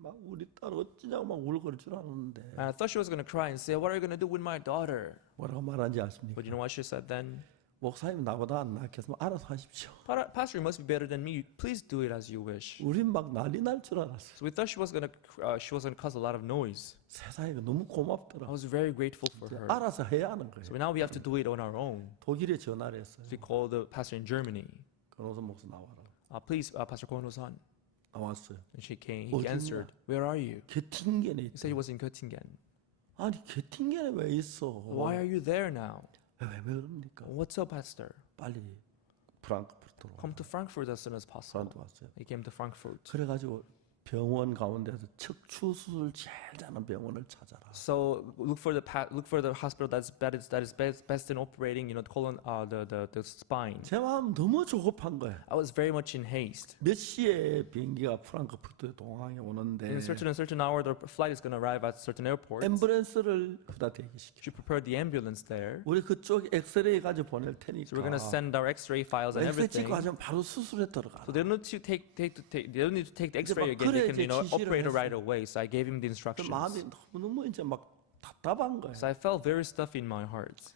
막 우리 딸 어찌냐고 막 울거릴 줄 알았는데 And I thought she was going to cry and say, "What are you going to do with my daughter?" 뭐라고 말한지 아십니까? But you know what she said then? 목사님 나보다 안 낫겠으면 알아서 하십시오. Pastor, you must be better than me. Please do it as you wish. 우린 막 난리 날 줄 알았어. So we thought she was going to cause a lot of noise. 세상에 너무 고맙더라. I was very grateful for her. 알아서 해야 하는 거예요. So now we have to do it on our own. 독일에 전화를 했어요. So we called the pastor in Germany. 변호사 목사 나와라. Please, Pastor Kono-san. 나왔어요. And she came. 어딨냐? He answered, "Where are you?" 게팅겐에 He said he was in Göttingen. 아니 게팅겐에 왜 있어? Why are you there now? 왜 그럽니까? What's up, Pastor? 빨리 프랑크푸르트로 Come to Frankfurt as soon as possible. 프랑크 왔어요. He came to Frankfurt. 그래가지고 병원 가운데서 척추 수술 제일 잘하는 병원을 찾아라. So look for the hospital that is best in operating, colon the spine. 제 마음 너무 조급한 거예요. I was very much in haste. 몇 시에 비행기가 프랑크푸르트 동항에 오는데 In a certain hour, the flight is going to arrive at certain airport. 앰뷸런스를 그다 대기시켜. She prepared the ambulance there. 우리 그쪽 엑스레이 가지고 보낼 테니까. So we're going to send our X-ray files and 엑스레이 everything. 찍고 하면 바로 수술에 들어가. So they don't need to take the X-ray 막 again. They 그래 can 이제 지시를 operate it 했어요. right away. So I gave him the 그 instructions. 마음이 너무 이제 막 답답한 거예요. So I felt very stuffy in my heart.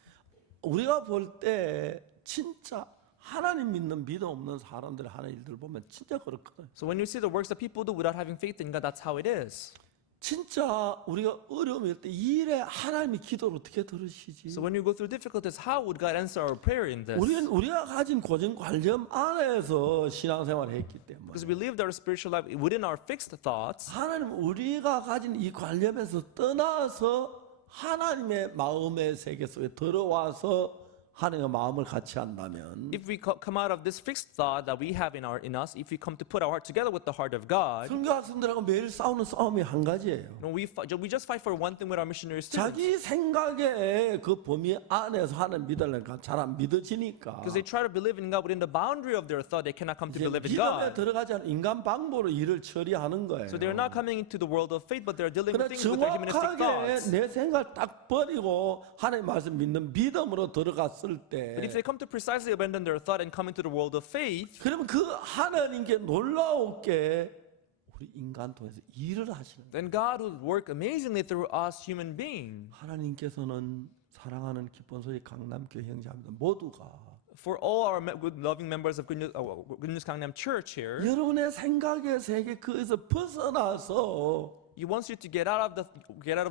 우리가 볼 때 진짜 하나님 믿는 믿음 없는 사람들의 하는 일들 보면 진짜 그렇거든. So when you see the works that people do without having faith in God, that's how it is. 진짜 우리가 어려움일 때 이 일에 하나님이 기도를 어떻게 들으시지? So when you go through difficulties, how would God answer our prayer in this? 우리가 가진 고정관념 안에서 신앙생활을 했기 때문에 Because we lived our spiritual life within our fixed thoughts. 하나님 우리가 가진 이 관념에서 떠나서 하나님의 마음의 세계 속에 들어와서 하나님의 마음을 같이 한다면 If we come out of this fixed thought that we have in us, if we come to put our heart together with the heart of God, 선교 학생들하고 매일 싸우는 싸움이 한 가지예요. we just fight for one thing with our missionary students. 자기 생각의 그 범위 안에서 하나님 믿으려니까 잘 안 믿어지니까 Because they try to believe in God within the boundary of their thought, they cannot come to believe in 믿음에 God. 들어가지 않은 인간 방법으로 일을 처리하는 거예요. So they're not coming into the world of faith, but they're dealing with 그러나 things with their humanistic 정확하게 thoughts. 내 생각을 딱 버리고 하나님 말씀 믿는 믿음으로 들어갔을 But if 때 they come to precisely abandon their thought and come into the world of faith, 그러면 그 하나님께 놀라웠게 우리 인간 통해서 일을 하시는 거예요. then God will work amazingly through us human beings. 하나님께서는 사랑하는 기쁜 소리 강남교회 형제자매들 모두가 For all our good, loving members of Good News Gangnam Church here, 여러분의 생각의 세계 그에서 벗어나서 He wants you to get out of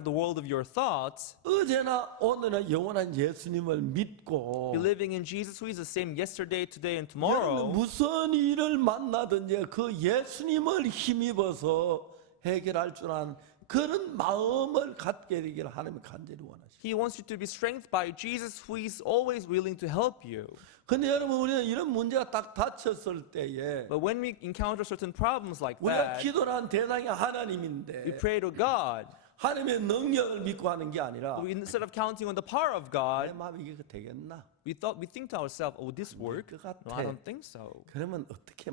the world of your thoughts, 어제나 오늘은 영원한 예수님을 믿고 believing in Jesus, who is the same yesterday, today, and 여러분 tomorrow. 무슨 일을 만나든지 그 예수님을 힘입어서 해결할 줄 아는 그런 마음을 갖게 되기를 하나님은 간절히 원하시죠. He wants you to be strengthened by Jesus, who is always willing to help you. 근데 여러분 우리는 이런 문제가 딱 닥쳤을 때에 But when we encounter certain problems like 우리가 that, 기도를 한 대상이 we 하나님인데 pray to God. 하나님의 능력을 믿고 하는 게 아니라 Instead of counting on the power of 내 God, 마음이 이게 되겠나? we think to ourselves, "Oh, would this work?" 것 같아. No, I don't think so. 그러면 어떻게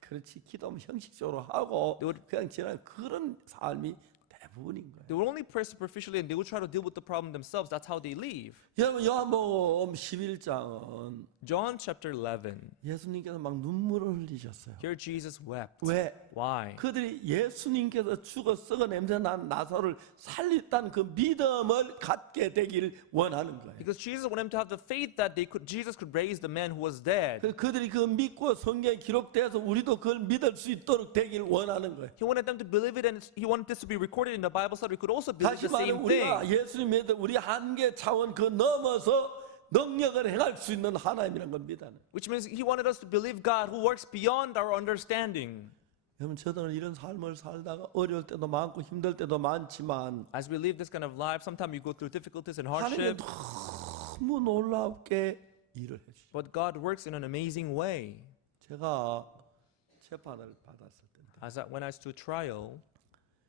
그렇지 기도하면 형식적으로 하고 그냥 지나는 그런 삶이 대부분인 거예요. They will only pray superficially and they will try to deal with the problem themselves. That's how they live. 여러분 요한복음 11장은 John chapter 11. 예수님께서 막 눈물을 흘리셨어요. Here Jesus wept. 왜? Why? 그들이 예수님께서 죽어 썩어 냄새 난 나사로를 살렸다는 그 믿음을 갖게 되길 원하는 거예요. Because Jesus wanted them to have the faith that Jesus could raise the man who was dead. 그들이 그 믿고 성경에 기록돼서 우리도 그걸 믿을 수 있도록 되길 원하는 거예요. He wanted them to believe it, and he wanted this to be recorded in the Bible so that we could also believe 다시 the 말해 same 우리가 thing. 예수님 믿어 우리 한계 차원 그 넘어서 능력을 행할 수 있는 하나님이라는 겁니다. Which means he wanted us to believe God who works beyond our understanding. 여러분 저들은 이런 삶을 살다가 어려울 때도 많고 힘들 때도 많지만 As we live this kind of life, sometimes we go through difficulties and 하나님은 hardship, 너무 놀랍게 일을 해주시죠. but God works in an amazing way. 제가 재판을 받았을 때 When I stood trial,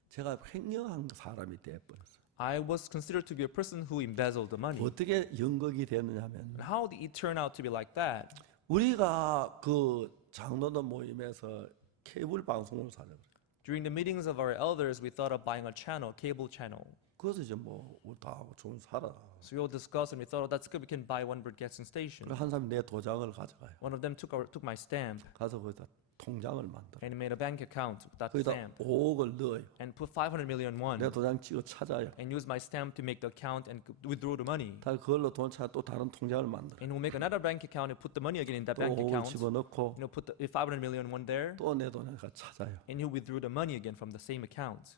제가 횡령한 사람이 되어버렸어요. I was considered to be a person who embezzled the money. 어떻게 연극이 됐느냐면 And how did it turn out to be like that? 우리가 그 장로들 모임에서 케이블 방송을 사려고 그래요. During the meetings of our elders, we thought of buying a channel, cable channel. 그래서 이제 우리 다 하고 좀 살아. So we all discussed and we thought, oh, that's good. We can buy one broadcasting station. 그래서 한 사람이 내 도장을 가져가요. One of them took my stamp 가서 거기다 통장을 만들어. and made a bank account with that 거기다 stamp 5억을 넣어요. and put 500 million won 내 도장 찍어 찾아요. and use my stamp to make the account and withdraw the money. 다 그걸로 돈 찾아 또 다른 통장을 만들어. And we'll make another bank account and put the money again in that 또 bank 5억을 account. 집어넣고 Put the 500 million won there 또 내 돈을 찾아요. and he'll withdraw the money again from the same account.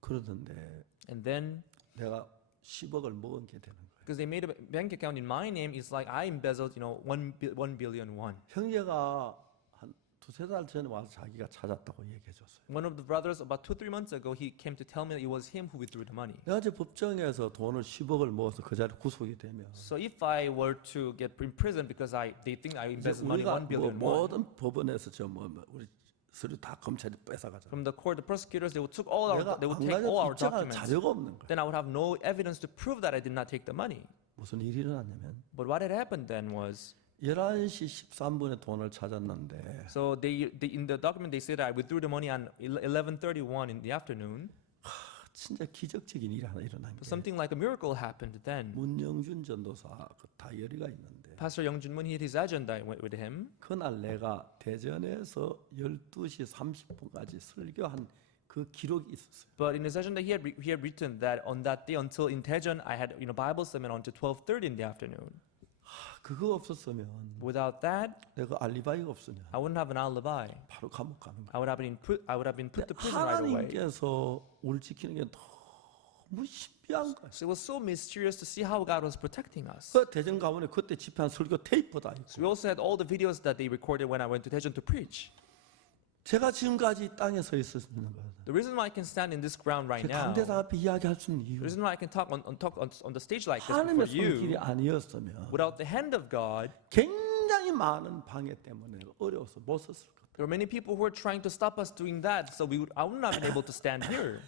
그러던데 And then, 내가 10억을 먹은 게 되는 거예요. because they made a bank account in my name, it's like I embezzled, 1 billion won. 형제가 한 두세 달 전에 와서 자기가 찾았다고 얘기해 줬어요. One of the brothers, about 2-3 months ago, he came to tell me that it was him who withdrew the money. 내가 이제 법정에서 돈을 10억을 먹어서 그 자리에 구속이 되면 So if I were to get imprisoned because they think I 이제 embezzled money 우리가 1 billion won, 모든 법원에서 우리 서류 다 검찰이 뺏어가잖아. From the court, the prosecutors, they would take all our 내가 documents. 자료가 없는 거야. Then I would have no evidence to prove that I did not take the money. 무슨 일이 일어났냐면 But what had happened then was, 11시 13분에 돈을 찾았는데 so they in the document they say that I withdrew the money on 11:31 in the afternoon. 진짜 기적적인 일이 하나 일어난 게 Something like a miracle happened then. 문영준 전도사 그 다이어리가 있는데 Pastor Young Junmun, he had his agenda with him. 그날 내가 대전에서 12시 30분까지 설교한 그 기록이 있었어요. But in his agenda, he had written that on that day until in Daejeon, I had Bible sermon until 12:30 in the afternoon. 그거 없었으면 Without that, 내가 알리바이가 없으면 I wouldn't have an alibi. 바로 감옥 가는 거야. I would have been put to prison right away. 하나님께서 우리 지키는 게 너무 신비한 거야. So it was so mysterious to see how God was protecting us. 그 대전 가문에 그때 집회한 설교 테이프 다 있고 So we also had all the videos that they recorded when I went to Daejeon to preach. 제가 지금까지 땅에 서 있었는 거예요. The reason why I can stand in this ground right now, the 강대사 앞에 이야기할 수 있는 이유 reason why I can talk on the stage like this before 하나님의 손길이 you, 아니었으면 without the hand of God, 굉장히 많은 방해 때문에 어려워서 못 섰을 거다. there were many people who were trying to stop us doing that. So I would not have been able to stand here.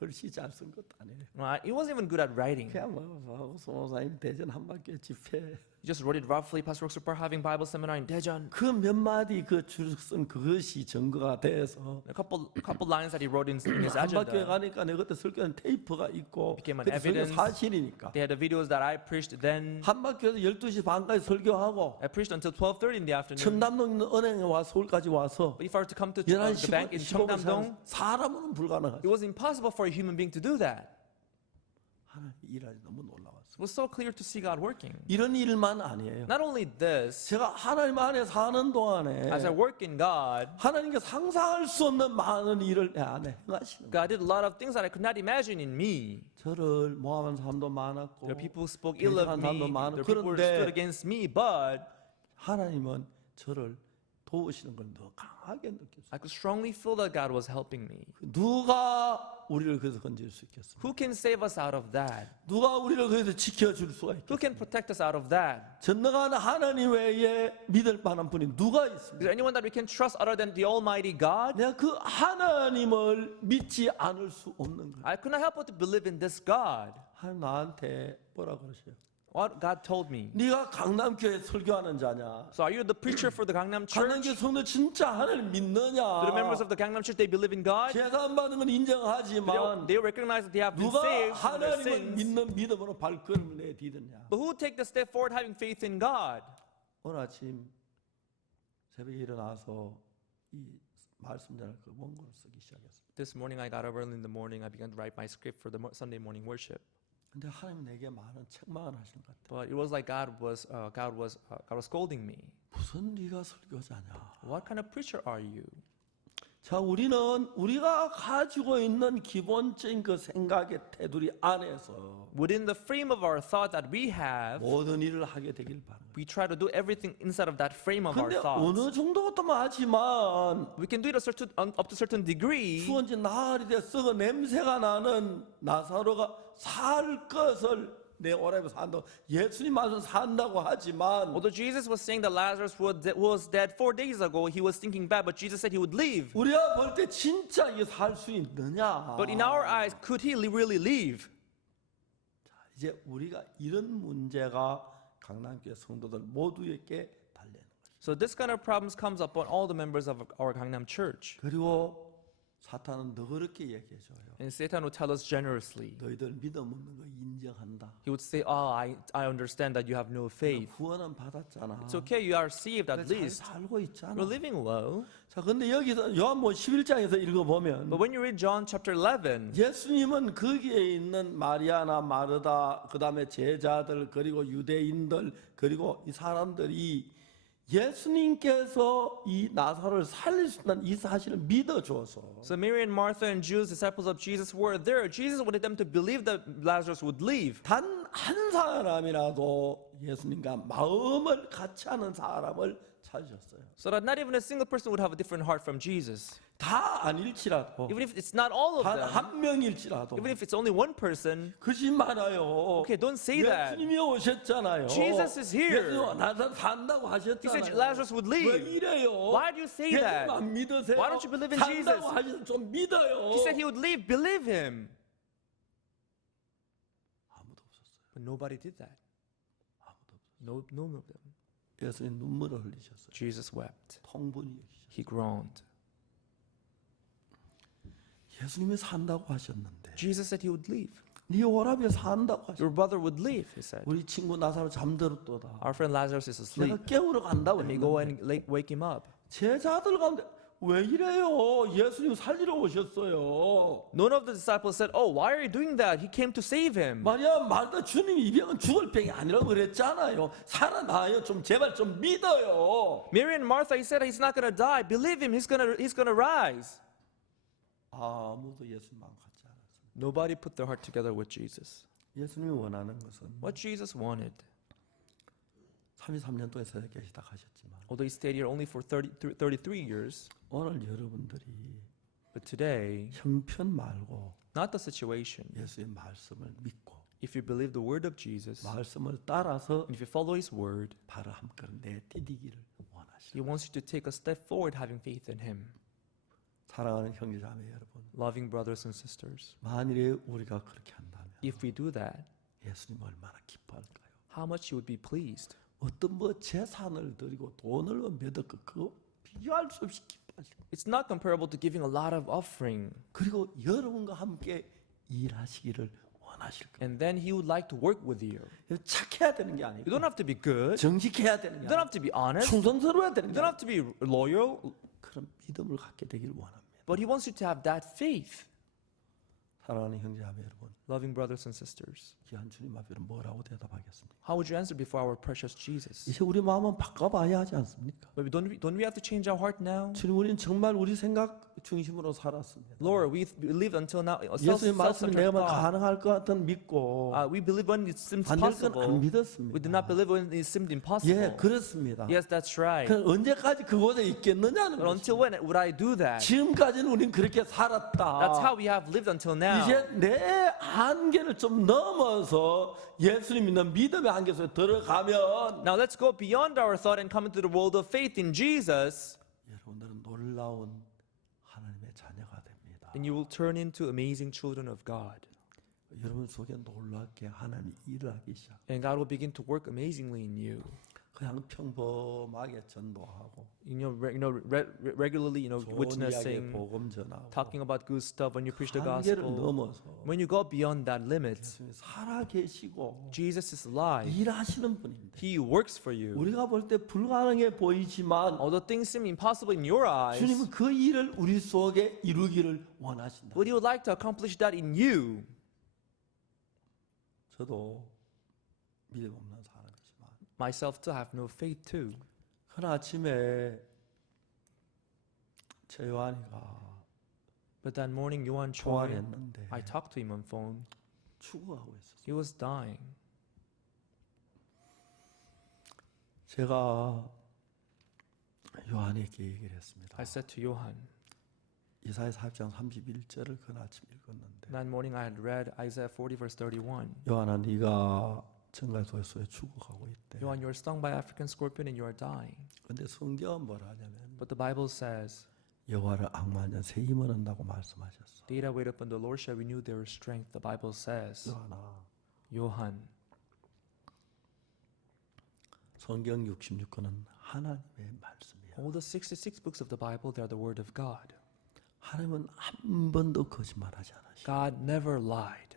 글씨 잘 쓴 것도 아니에요. He wasn't even good at writing. 그냥 뭐 소모사님 대전 한바퀴 집회 He just wrote it roughly. Pastor Ock Soo Park having Bible seminar in Daejeon. 그 몇 마디 그 줄 쓴 그것이 증거가 돼서 A couple lines that he wrote in his 한바퀴에 agenda 가니까 내가 그때 설교한 테이프가 있고 became an 그때 설교 evidence. 사실이니까 They had the videos that I preached then. 한바퀴에서 12시 반까지 설교하고 I preached until 12:30 in the afternoon. 청담동 있는 은행에 와 서울까지 와서 But if I were to come to 11시 the bank in 15분 Cheongdam-dong, 사람은 불가능하죠. it was impossible for a human being to do that. 하나님 일하지 너무 놀라웠어요. It was so clear to see God working. 이런 일만 아니에요. Not only this, 제가 하나님 안에 사는 동안에 as I work in God, 하나님께 상상할 수 없는 많은 일을 내 안에 행하시는 거예요. God did a lot of things that I could not imagine in me. 저를 모함한 사람도 많았고 There are people who spoke ill of 배신한 me. 사람도 There 많고 are people who 그런데 stood against me, but 하나님은 저를 도우시는 걸 더 강하게 느꼈어요. I could strongly feel that God was helping me. 누가 우리를 거기서 건질 수 있겠습니까? Who can save us out of that? 누가 우리를 거기서 지켜줄 수가 Who 있겠습니까? can protect us out of that? 전능한 하나님 외에 믿을 만한 분이 누가 Is 있습니까? there anyone that we can trust other than the Almighty God? 내가 그 하나님을 믿지 않을 수 없는 거예요. I could not help but to believe in this God. 하나님 나한테 뭐라 그러세요? What God told me. 네가 강남교회 설교하는 자냐? So are you the preacher for the Gangnam Church? 강남교회 성도 진짜 하나님 믿느냐? Do the members of the Gangnam Church, they believe in God? 제사안 받은 건 인정하지만 They recognize that they have been 누가 saved from their 하나님을 sins. 믿는 믿음으로 발걸음을 내디드냐? But who take the step forward having faith in God? 오늘 아침 새벽에 일어나서 이 말씀 전할 그 원고를 쓰기 시작했어요. This morning I got up early in the morning. I began to write my script for the Sunday morning worship. 근데 하나님 내게 많은 책망을 하시는 것 같아요. But it was like God was scolding me. 무슨 네가 설교자냐? What kind of preacher are you? 자, 우리가 가지고 있는 기본적인 그 생각의 테두리 안에서 Within the frame of our thought that we have, 모든 일을 하게 되길 바랍니다. we try to do everything inside of that frame of our 근데 thoughts. 어느 정도부터만 하지만 We can do it up to a certain degree. 수원지 나흘이 돼 썩어 냄새가 나는 나사로가 살 것을 내 오라에서 산다고 예수님 말씀 산다고 하지만 Although Jesus was saying that Lazarus was dead 4 days ago, he was thinking bad, but Jesus said he would leave. 우리가 볼 때 진짜 이게 살 수 있느냐? But in our eyes, could he really leave? 이제 우리가 이런 문제가 강남교회 성도들 모두에게 달리는 거죠. So this kind of problems comes upon all the members of our Gangnam Church. 그리고 사탄은 더 그렇게 얘기해줘요. And Satan would tell us generously. 너희들 믿음 없는 거 인정한다. He would say, "Oh, I understand that you have no faith. 구원은 받았잖아. It's okay, you are saved at 잘 least. 살고 있잖아. You're living well." 자, 근데 여기서 요한복음 11장에서 읽어보면 But when you read John chapter 11, 예수님은 거기에 있는 마리아나 마르다, 그 다음에 제자들, 그리고 유대인들, 그리고 이 사람들이 예수님께서 이 나사로를 살릴 수 있다는 이 사실을 믿어줘서 so Mary and Martha and Jews, disciples of Jesus, were there. Jesus wanted them to believe that Lazarus would leave. 단 한 사람이라도 예수님과 마음을 같이 하는 사람을 찾으셨어요. So that not even a single person would have a different heart from Jesus. 다 아닐지라도, Even if it's not all of 단 them, 한 명일지라도 even if it's only one person, 거짓말아요. okay, don't say that. 예수님이 오셨잖아요. Jesus is here. 예수님 나사 산다고 He said 하셨잖아요. Lazarus would 왜 leave. 이래요? Why do you say that? 예수님 안 믿으세요? Why don't you believe in 산다고 Jesus? 하셔서 좀 믿어요. He said he would leave. Believe him. 아무도 없었어요. But nobody did that. 아무도 없었어요. None of them. 예수님 눈물을 흘리셨어요. Jesus wept. 통분이 여기셨어요. He groaned. 예수님이 산다고 하셨는데 Jesus said he would leave. 네 오라비에 산다고 하셨어요. Your brother would leave, he said. 우리 친구 나사로 잠들었도다. Our friend Lazarus is asleep. 내가 깨우러 간다고 Let me go 했는데 and wake him up. 제자들 가운데 왜 이래요? 예수님 살리러 오셨어요. None of the disciples said, oh, why are you doing that? He came to save him. 말이야, 말다 주님이 이 병은 죽을 병이 아니라고 그랬잖아요. 살아나요. 좀 제발 좀 믿어요. Mary and Martha, he said he's not going to die. Believe him. He's gonna rise. 아무도 예수님만 같지 않았어요. Nobody put their heart together with Jesus. 예수님이 원하는 것은 What Jesus wanted, 33년 동안 세상에 계시다 가셨지만 although he stayed here only for 33 years, 오늘 여러분들이 but today, 형편 말고 not the situation. 예수의 말씀을 믿고 If you believe the word of Jesus, 말씀을 따라서 and if you follow his word, 바로 한 걸음 내디디기를 원하시고 he wants you to take a step forward having faith in him. 사랑하는 형제자매 여러분, Loving brothers and sisters, 만일에 우리가 그렇게 한다면 if we do that, 예수님 얼마나 기뻐할까요? how much he would be pleased. 어떤 뭐 재산을 드리고 돈을 몇억 그거 비교할 수 없이 기뻐하시고 It's not comparable to giving a lot of offering. 그리고 여러분과 함께 일하시기를 원하실 거예요. And then he would like to work with you. 착해야 되는 게 아니고 You don't have to be good. 정직해야 되는 게 You don't 아니고 have to be honest. 충성스러워야 되는 You 게 don't 아니고 have to be loyal. 그런 믿음을 갖게 되길 원합니다. But he wants you to have that faith. 사랑하는 형제자매 여러분, Loving brothers and sisters. 귀한 주님 앞에 뭐라고 대답하겠습니까? How would you answer before our precious Jesus? 이제 우리 마음은 바꿔봐야 하지 않습니까? But don't we have to change our heart now? 주님, 우리는 정말 우리 생각 중심으로 살았습니다. Lord, we lived until now a 예수의 말씀이 self-centered 내가 뭐 thought. 가능할 것 같은 믿고 We believe when it seems 안 될 건 안 possible. 믿었습니다. We did not believe when it seemed 예, impossible. 그렇습니다. Yes, that's right. 그럼 언제까지 그곳에 있겠느냐는 But until 것입니다. when would I do that? 지금까지는 우린 그렇게 살았다. That's how we have lived until now. 이제 내 한계를 좀 넘어서 예수님 믿는 믿음의 한계 속에 들어가면 Now let's go beyond our thought and come into the world of faith in Jesus. 여러분들은 놀라운 하나님의 자녀가 됩니다. And you will turn into amazing children of God. 여러분 속에 놀랍게 하나님이 일을 하기 시작. And God will begin to work amazingly in you. 그냥 평범하게 전도하고 Regularly, 좋은 이야기 witnessing, 복음 전하고 talking about good stuff when you preach the 한계를 gospel. 넘어서 When you go beyond that limit, 예수님이 살아 계시고 Jesus is alive. 일하시는 분인데 He works for you. 우리가 볼 때 불가능해 보이지만 Although things seem impossible in your eyes, 주님은 그 일을 우리 속에 이루기를 원하신다. but He would like to accomplish that in you. 저도 믿음 없는 사람이지만 Myself to have no faith too. 그날 아침에 제 요한이가 But that morning, Yuan Choi, 통화했는데 I talked to him on phone. 죽어가고 있었어요. He was dying. 제가 요한에게 얘기를 했습니다. I said to Johan, 이사야 4장 31절을 그날 아침 읽었는데 that morning I had read Isaiah 40 verse 31. 요한아 네가 정갈 소에 죽어가고 있대. Johan, you're stung by African scorpion and you are dying. 근데 성경은 뭐라 하냐면 But the Bible says, 여호와를 앙마하면 새 힘을 얻는다고 말씀하셨어. they that wait upon the Lord shall renew their strength. The Bible says, 요한아 Johan, 성경 66권은 하나님의 말씀이야. all the 66 books of the Bible, they are the word of God. 하나님은 한 번도 거짓말하지 않으시고 God never lied.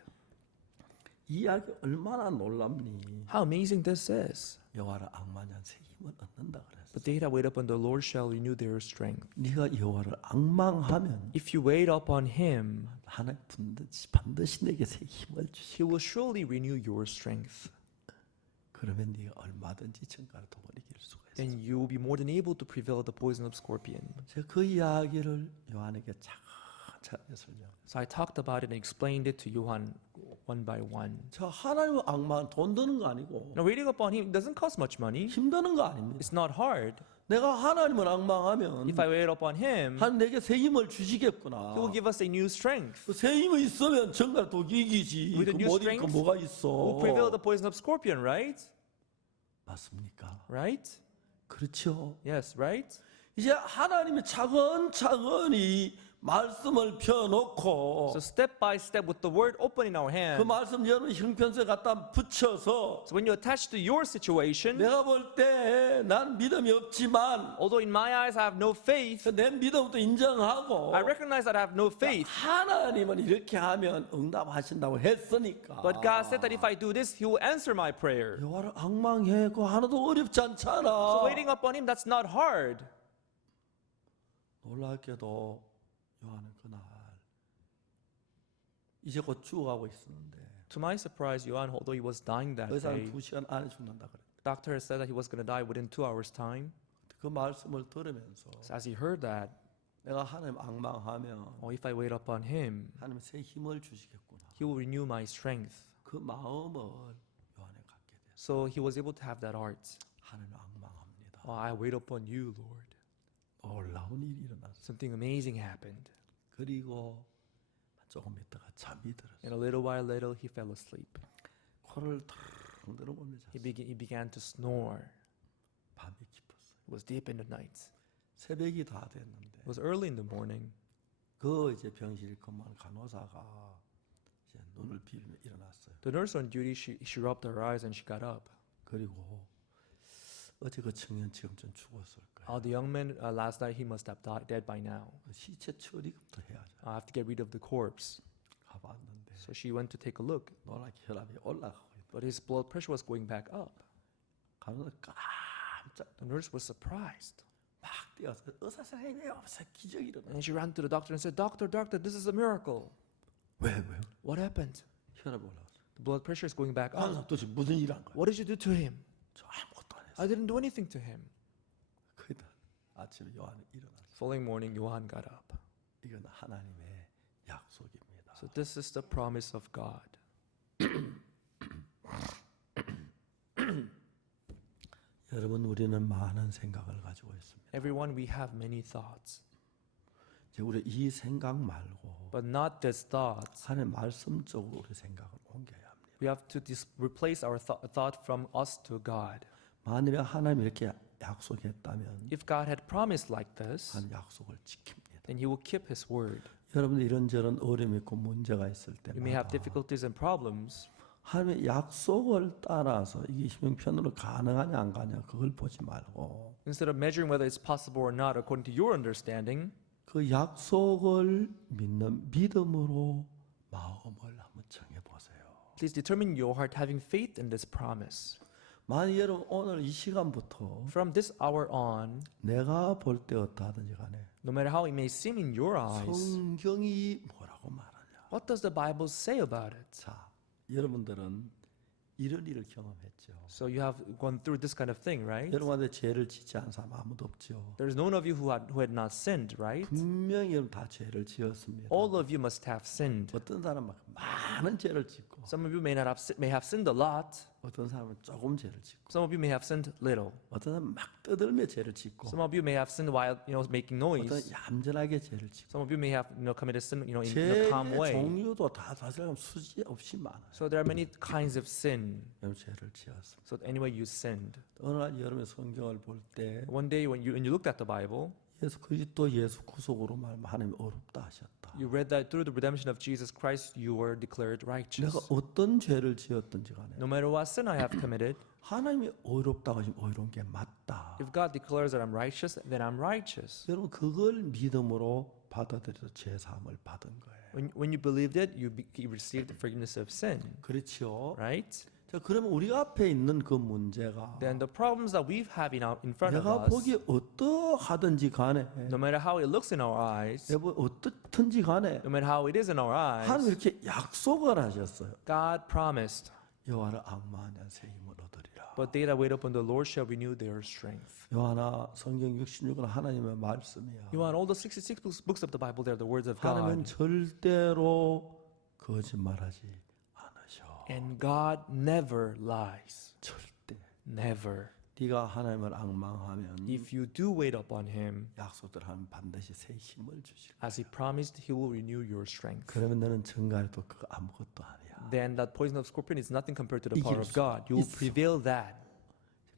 이 이야기 얼마나 놀랍니? How amazing this is. 여호와를 앙마하면 새 힘을 얻는다 그랬어. But they that wait upon the Lord shall renew their strength. 네가 여호와를 앙망하면 If you wait upon Him, 하나님 반드시 내게 새 힘을 주시. He will surely renew your strength. 그러면 네가 얼마든지 천가를 도모를 이길 수가 있어. Then you will be more than able to prevail the poison of scorpion. 제가 그 이야기를 요한에게 차근차근 설명. So I talked about it and explained it to Johan one by one. 저 하나님의 앙망 돈 드는 거 아니고 Now waiting upon Him doesn't cost much money. 힘드는 거 아닙니다. It's not hard. 내가 하나님을 앙망하면 If I wait upon Him, 하나님 내게 새 힘을 주시겠구나. He will give us a new strength. 그 새 힘이 있으면 정말 독이 이기지. With a new 그 못 이길 거 strength, 뭐가 We'll 있어? prevail the poison of scorpion, right? 맞습니까? Right? 그렇죠. Yes, right? 이제 하나님이 차근차근히 말씀을 펴놓고 So step by step with the word open in our 그 hand. 말씀 여러분 형편소에 갖다 붙여서 So when you attach to your situation, 내가 볼 때 난 믿음이 없지만 although in my eyes I have no faith, 내 믿음도 인정하고 I recognize that I have no faith. 하나님은 이렇게 하면 응답하신다고 했으니까 But God said that if I do this, He will answer my prayer. 여호와를 앙망해 그 하나도 어렵지 않잖아. So waiting upon Him, that's not hard. 놀랍게도 요한은 그날 이제 곧 죽어가고 있었는데 To my surprise, Johan, although he was dying that 의사는 day, 2시간 안에 죽는다 그랬대. doctor said that he was going to die within 2 hours' time. 그 말씀을 들으면서 So as he heard that, 내가 하나님 앙망하면 oh, if I wait upon Him, 하나님 새 힘을 주시겠구나. He will renew my strength. 그 마음을 요한에 갖게 됐어. So he was able to have that heart. 하나님 앙망합니다. Oh, I wait upon You, Lord. 놀라운 일이 일어났어. Something amazing happened. 그리고 조금 있다가 잠이 들었어. And a little while later, he fell asleep. 코를 텅 들어보면서 He began to snore. 밤이 깊었어요. It was deep in the night. 새벽이 다 됐는데 It was early in the morning. 그 이제 병실 근무하는 간호사가 이제 눈을 비비며 일어났어요. The nurse on duty, she rubbed her eyes and she got up. 그리고 어제 그 청년 지금쯤 죽었을 거예요. The young man, last night, he must have died dead by now. 시체 처리부터 해야죠. I have to get rid of the corpse. 가봤는데 So she went to take a look. 놀랍게 혈압이 올라가고 있다. But his blood pressure was going back up. 간호사 깜짝 The nurse was surprised. 막 뛰어서 의사 선생님 없어 기적이 일어나. And she ran to the doctor and said, Doctor, this is a miracle. 왜? What happened? 혈압이 올라갔어. The blood pressure is going back up. 간호사 도대체 무슨 일 한 거야? What did you do to him? 저 아무것도 안 했어. I didn't do anything to him. 그다 아침에 요한이 일어났어. Following morning, Johan got up. 이건 하나님의 약속입니다. So this is the promise of God. 여러분 우리는 많은 생각을 가지고 있습니다. Everyone, we have many thoughts. 이제 우리 이 생각 말고 But not these thoughts. 하나님 말씀 쪽으로 우리 생각을 옮겨야 합니다. We have to replace our thought from us to God. 만일에 하나님이 이렇게 약속했다면 If God had promised like this, 하나님 약속을 지킵니다. then He will keep His word. 여러분들 이런저런 어려움이 있고 문제가 있을 We may have 때마다 difficulties and problems. 하나님의 약속을 따라서 이게 형편으로 가능하냐 안 가냐 그걸 보지 말고 Instead of measuring whether it's possible or not according to your understanding, 그 약속을 믿는 믿음으로 마음을 한번 정해 보세요. please determine your heart having faith in this promise. 만약 여러분 오늘 이 시간부터 From this hour on, 내가 볼 때 어떠하든지 간에 no matter how it may seem in your eyes, 성경이 뭐라고 말하냐. what does the Bible say about it? 자, 여러분들은 이런 일을 경험했죠. So you have gone through this kind of thing, right? 여러분한테 죄를 짓지 않은 사람 아무도 없죠. There's none of you who had not sinned, right? 분명히 여러분 다 죄를 지었습니다. All of you must have sinned. 어떤 사람은 막 많은 죄를 짓고 Some of you may have sinned a lot. 어떤 사람은 조금 죄를 짓고 Some of you may have sinned little. 어떤 사람은 막 떠들며 죄를 짓고 Some of you may have sinned while making 어떤 noise. 얌전하게 죄를 짓고 Some of you may have committed sin in a 죄의 calm way. 종류도 다 사실 수지 없이 많아요. So there are many kinds of sin. 여러분 죄를 지었습니다. So anyway, you sinned. 어느 날 여러분의 성경을 볼 때 One day when you looked at the Bible, 예수 그리스도 예수 구속으로 말하면 하나님이 어렵다 하셨다. you read that through the redemption of Jesus Christ, you were declared righteous. 내가 어떤 죄를 지었든지 간에 No matter what sin I have committed, 하나님이 어렵다고 하시면 어려운 게 맞다. if God declares that I'm righteous, then I'm righteous. 여러분 그걸 믿음으로 받아들여서 죄 사함을 받은 거예요. When you believed it, you received the forgiveness of sin, 그렇죠. right? 자, 그러면 우리 앞에 있는 그 문제가 Then the problems that we have in front of 내가 us, 보기 어떠하든지 간에 no matter how it looks in our eyes, 내가 보기 어떻든지 간에 no matter how it is in our 하나님 eyes, 이렇게 약속을 하셨어요. God promised, 여호와를 앙망하는 새 힘을 얻으리라. but they that wait upon the Lord shall renew their strength. 요한아 성경 66은 하나님의 말씀이야. You want all the 66 books of the Bible, they're the words of 하나님은 God. 절대로 거짓말하지 않으셔. And God never lies. 절대. Never. 네가 하나님을 앙망하면 If you do wait upon him, 약속들 하면 반드시 새 힘을 주실 거야. as he promised, he will renew your strength. 그러면 너는 정갈도 그거 아무것도 아니야. Then that poison of scorpion is nothing compared to the power 이길 of God. You will 있어. prevail that.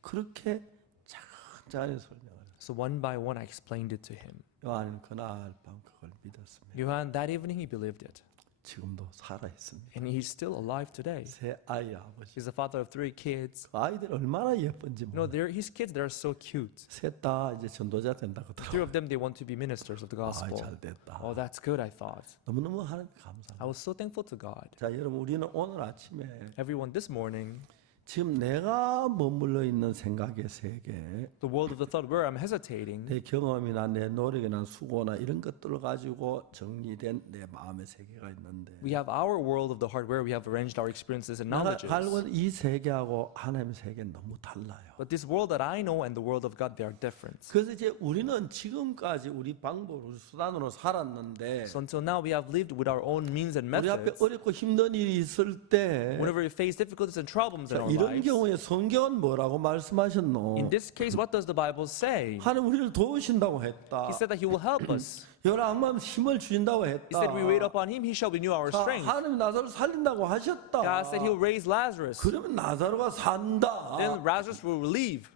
그렇게 천천히 설명을. So one by one, I explained it to him. 요한은 그날 밤 그걸 믿었습니다. Johann, that evening, he believed it. 지금도 살아 있습니다. And he's still alive today. 새 아이 아버지. He's the father of 3 kids. 그 아이들 얼마나 예쁜지 You know, 몰라. his kids, they're so cute. 셋 다 이제 전도자 된다고 3 들어. of them, they want to be ministers of the 아, gospel. 잘 됐다. Oh, that's good, I thought. 너무너무 하나님 I 감사합니다. was so thankful to God. 자, 여러분 우리는 오늘 아침에 Everyone, this morning, 지금 내가 머물러 있는 생각의 세계, the world of the thought where I'm hesitating, 내 경험이나 내 노력이나 수고나 이런 것들을 가지고 정리된 내 마음의 세계가 있는데 we have our world of the heart where we have arranged our experiences and 내가 knowledges. 알고 있는 이 세계하고 하나님의 세계는 너무 달라요. But this world that I know and the world of God, they are different. 그래서 이제 우리는 지금까지 우리 방법으로 우리 수단으로 살았는데 So until now, we have lived with our own means and 우리 앞에 methods. 어렵고 힘든 일이 있을 때 Whenever we face difficulties and problems in our 이런 lives, 경우에 성경은 뭐라고 말씀하셨노? in this case, what does the Bible say? 하나님 우리를 도우신다고 했다. He said that He will help us. 여러 악마는 힘을 주신다고 He 했다. said we wait upon Him, He shall renew our 자, strength. 하나님 나사로 살린다고 하셨다. God said He'll raise Lazarus. 그러면 나사로가 산다. Then Lazarus will leave.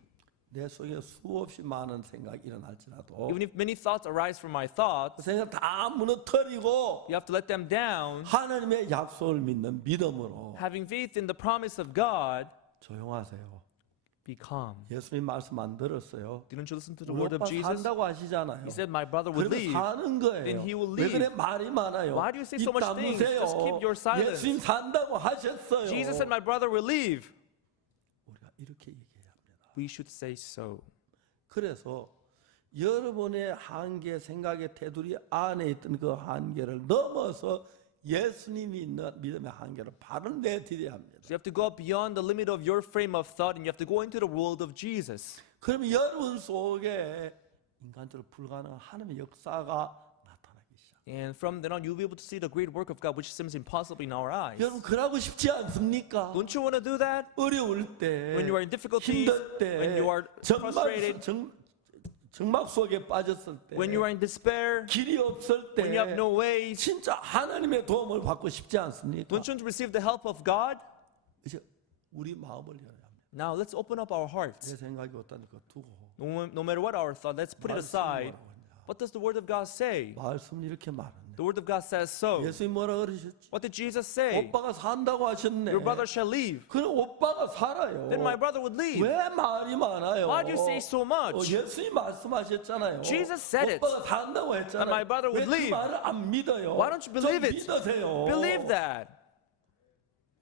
내 속에 수없이 많은 생각이 일어날지라도 Even if many thoughts arise from my thoughts, 그 생각 다 무너뜨리고 you have to let them down. 하나님의 약속을 믿는 믿음으로 Having faith in the promise of God, 조용하세요. be calm. 예수님 말씀 안 들었어요. Didn't you listen to the 우리 word of 오빠 Jesus? 산다고 하시잖아요. He said, my brother would 그러면 leave. 사는 거예요. Then he will 왜 leave. 그래 말이 많아요? Why do you say 입 so much things? 다무세요. Just keep your silence. 예수님 산다고 하셨어요. Jesus said, my brother will leave. 우리가 이렇게 얘기해야 합니다. We should say so. 그래서 여러분의 한계, 생각의 테두리 안에 있던 그 한계를 넘어서 예수님이 있는 믿음의 한계를 바로 내드려야 합니다. So you have to go beyond the limit of your frame of thought and you have to go into the world of Jesus. 그러면 여러분 속에 인간적으로 불가능한 하나님의 역사가 나타나기 시작합니다. And from then on, you'll be able to see the great work of God, which seems impossible in our eyes. 여러분 그러고 싶지 않습니까? Don't you want to do that? 어려울 때, When you are in difficulties, 힘들 때, when you are frustrated, 정막 속에 빠졌을 때, when you are in despair, 길이 없을 때, when you have no ways, 진짜 하나님의 도움을 받고 싶지 않습니까? don't you want to receive the help of God? 이제 우리 마음을 열어야 합니다. Now let's open up our hearts. 내 생각이 어떠니까 두고 No matter what our thought, let's put it aside. What does the Word of God say? 말씀 이렇게 말하네. The Word of God says so. 예수님 뭐라 그러셨지? What did Jesus say? 오빠가 산다고 하셨네. Your brother shall leave. 그럼 오빠가 살아요. Then my brother would leave. 왜 말이 많아요? Why do you say so much? 예수님 말씀하셨잖아요. Jesus said it. 오빠가 산다고 했잖아요. And my brother would 왜 그 leave. 말을 안 믿어요? Why don't you believe 좀 it? 믿으세요. Believe that.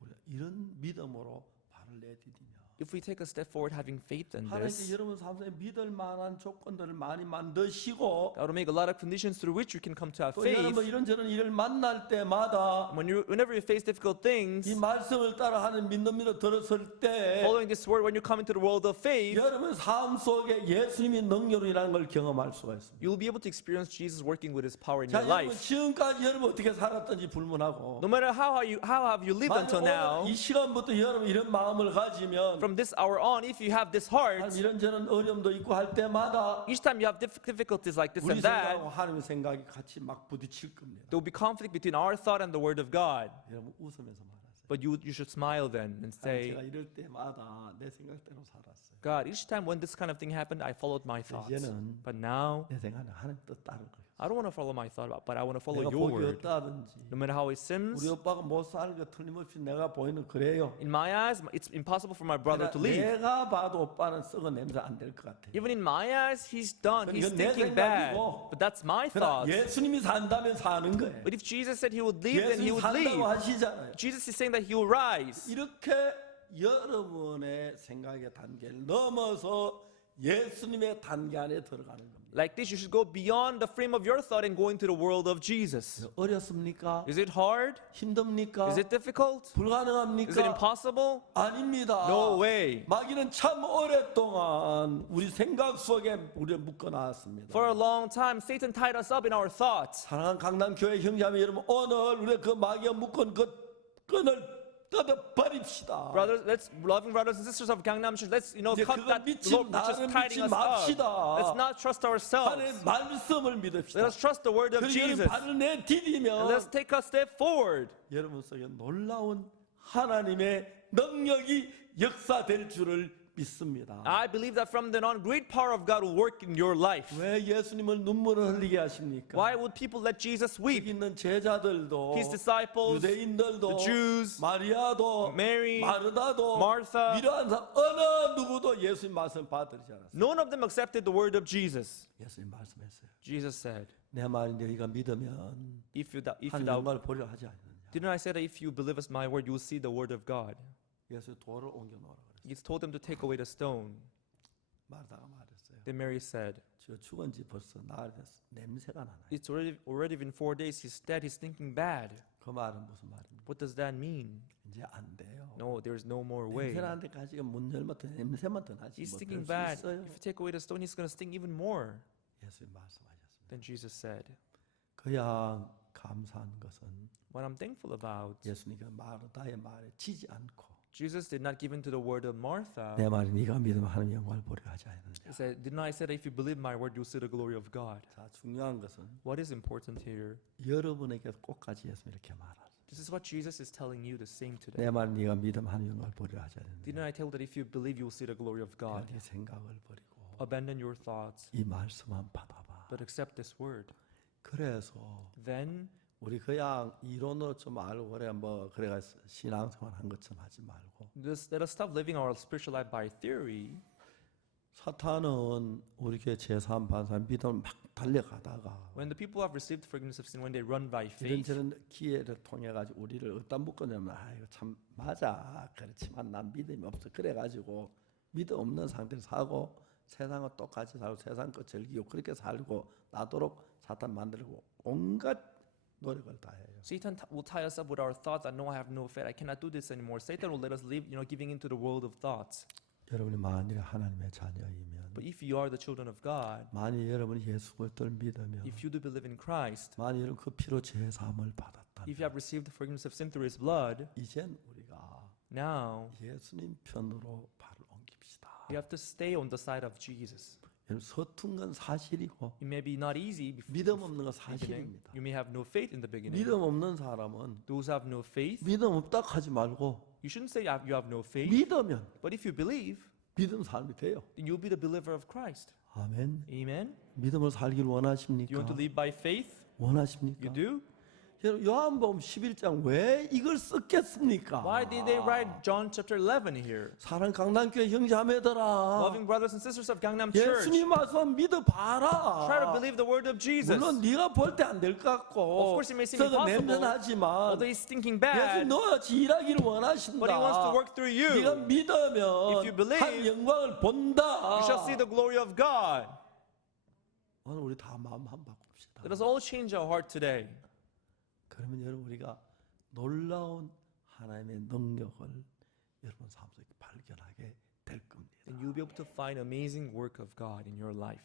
우리가 이런 믿음으로 발을 내디디면 If we take a step forward having faith in 하나님께 this, 여러분 삶에 믿을 만한 조건들을 많이 만드시고 God will make a lot of conditions through which you can come to have 또 faith. 여러분 이런저런 일을 만날 때마다 Whenever you face difficult things, 이 말씀을 따라 하는 믿음으로 들었을 때 following this word, when you come into the world of faith, 여러분 삶 속에 예수님이 능력으로 일하는 걸 경험할 수가 있습니다. you'll be able to experience Jesus working with His power in 자, your 여러분 life. 지금까지 여러분 어떻게 살았던지 불문하고 No matter how have you lived 만약 until now, 오늘 이 시간부터 여러분 이런 마음을 가지면 from this hour on, if you have this heart, 이런저런 어려움도 있고 할 때마다 each time you have difficulties like this 우리 and that, 생각하고 하나님의 생각이 같이 막 부딪힐 겁니다. there will be conflict between our thought and the word of God. 여러분 웃으면서 말하세요. But you should smile then and say, 제가 이럴 때마다 내 생각대로 살았어요. God, each time when this kind of thing happened, I followed my thoughts. 이제는 But now, 내 생각은 하나님 뜻 따를 거예요. I don't want to follow my thought, but I want to follow 내가 your 복이 word. 없다든지 No matter how it seems, 우리 오빠가 못 사는 거 틀림없이 내가 보이는 그래요. in my eyes, it's impossible for my brother to leave. 내가 봐도 오빠는 썩은 냄새 안 될 것 같아요. Even in my eyes, he's done. He's 이건 내 thinking bad. 생각이고. But that's my 그러나 thoughts. 예수님이 산다면 사는 거예요. But if Jesus said he would leave, then he 예수님 would leave. 산다고 하시잖아요. Jesus is saying that he will rise. 이렇게 여러분의 생각의 단계를 넘어서 예수님의 단계 안에 들어가는 겁니다. Like this, you should go beyond the frame of your thought and go into the world of Jesus. 어렵습니까? Is it hard? 힘듭니까? Is it difficult? Is it 불가능합니까? impossible? 아닙니다. No way. 마귀는 참 오랫동안 우리 생각 속에 우리를 묶어놨습니다. For a long time, Satan tied us up in our thoughts. 사랑하는 강남교회 형제자매 여러분, 오늘 우리가 그 마귀가 묶은 그 끈을 끊어버립시다. Brothers, let's loving brothers and sisters of Gangnam Street. Let's 이제 cut 그걸 that 믿지 rope which is 나를 tying 믿지 us up. 맙시다. Let's not trust ourselves. 하나님의 말씀을 Let 믿읍시다. us trust the word of 그리고 Jesus. 발을 And 내디디면 let's take a step forward. 여러분 속에 놀라운 하나님의 능력이 역사될 줄을 믿습니다. I believe that from then on, great power of God will work in your life. 왜 예수님을 눈물을 흘리게 하십니까? Why would people let Jesus 여기 weep? 있는 제자들도 His disciples, 유대인들도 the Jews, 마리아도 Mary, 마르다도 Martha, 이러한 사람 어느 누구도 예수님 말씀 받들지 않았어요. none of them accepted the word of Jesus. 예수님 말씀했어요. Jesus said, 내 말을 너희가 믿으면 if you doubt, 하나님 영광을 보려 하지 않느냐. didn't I say that if you believe us my word, you will see the word of God? 예수 돌을 옮겨 놓으라 그랬어요. He told them to take away the stone. 마르다가 말했어요. Then Mary said, 저 죽은 지 벌써 나흘 됐어. 냄새가 나네. it's already been 4 days. He's dead. He's thinking bad. 그 말은 무슨 말입니까? What does that mean? 이제 안 돼요. No, there's no more way. 냄새 나는데 가지고 문 열면 더 냄새만 더 나지. He's 뭐 thinking 수 bad. 있어요. If you take away the stone, he's going to stink even more. 예수님 말씀하셨습니다. Then Jesus said, 그야 감사한 것은 what I'm thankful about, 예수님과 마르다의 말에 지지 않고 Jesus did not give in to the word of Martha. 내 말이 네가 믿으면 하나님 영광을 보려 하지 않느냐. He said, didn't I say that if you believe my word, you'll see the glory of God? 자, 중요한 것은 What is important here? 여러분에게 꼭까지 예수님 이렇게 말하라. This is what Jesus is telling you the same today. 내 말은 네가 믿으면 하나님 영광을 보려 하지 않느냐. Didn't I tell that if you believe, you'll see the glory of God? 네 생각을 버리고 Abandon your thoughts, 이 말씀만 받아봐. but accept this word. 그래서 Then 우리 그냥 이론으로 좀 알고 그래 뭐 그래가 신앙생활 한 것처럼 하지 말고 let us stop living our spiritual life by theory. 사탄은 우리 교회 제3 반사 믿음을 막 달려가다가 When the people have received forgiveness of sin, when they run by 이런 faith, 저런 기회를 통해 가지고 우리를 어디다 묶었냐면 아 이거 참 맞아 그렇지만 난 믿음이 없어 그래 가지고 믿음 없는 상태를 사고 세상과 똑같이 살고 세상 거 즐기고 그렇게 살고 나도록 사탄 만들고 온갖 노력을 다해요. Satan will tie us up with our thoughts. I know I have no faith. I cannot do this anymore. Satan will let us live, giving into the world of thoughts. 여러분이 만일 하나님의 자녀이면 But if you are the children of God, 만일 여러분이 예수 그리스도를 믿으면 if you do believe in Christ, 만일 여러분 그 피로 제사함을 받았다면 if you have received the forgiveness of sin through His blood, 이젠 우리가 now 예수님 편으로 발을 옮깁시다. you have to stay on the side of Jesus. 여러분 서툰 건 사실이고 It may be not easy before 믿음 없는 건 beginning. 사실입니다. You may have no faith in the beginning. 믿음 없는 사람은 Those who have no faith, 믿음 없다 하지 말고 you shouldn't say you have no faith. 믿으면 But if you believe, 믿음 삶이 돼요. then you'll be the believer of Christ. 아멘. Amen. 믿음을 살기를 You 원하십니까? want to live by faith? 원하십니까? You do? 여러분 요한복음 11장 왜 이걸 썼겠습니까? Why did they write John chapter 11 here? 사랑 강남교회 형제자매들아 Loving brothers and sisters of Gangnam Church, 예수님 말씀 믿어봐라. try to believe the word of Jesus. 물론 네가 볼 때 안 될 것 같고 Of course it may seem 썩은 impossible, 냄새나지만 although he's thinking 예수 bad, 너같이 일하기를 원하신다. but he wants to work through 네가 you. 믿으면 If you believe, 한 영광을 본다. You shall see the glory of God. 오늘 우리 다 마음 한 바꿉시다. Let us all change our heart today. 그러면 여러분 우리가 놀라운 하나님의 능력을 여러분 삶 속에 발견하게 될 겁니다. And you'll be able to find amazing work of God in your life.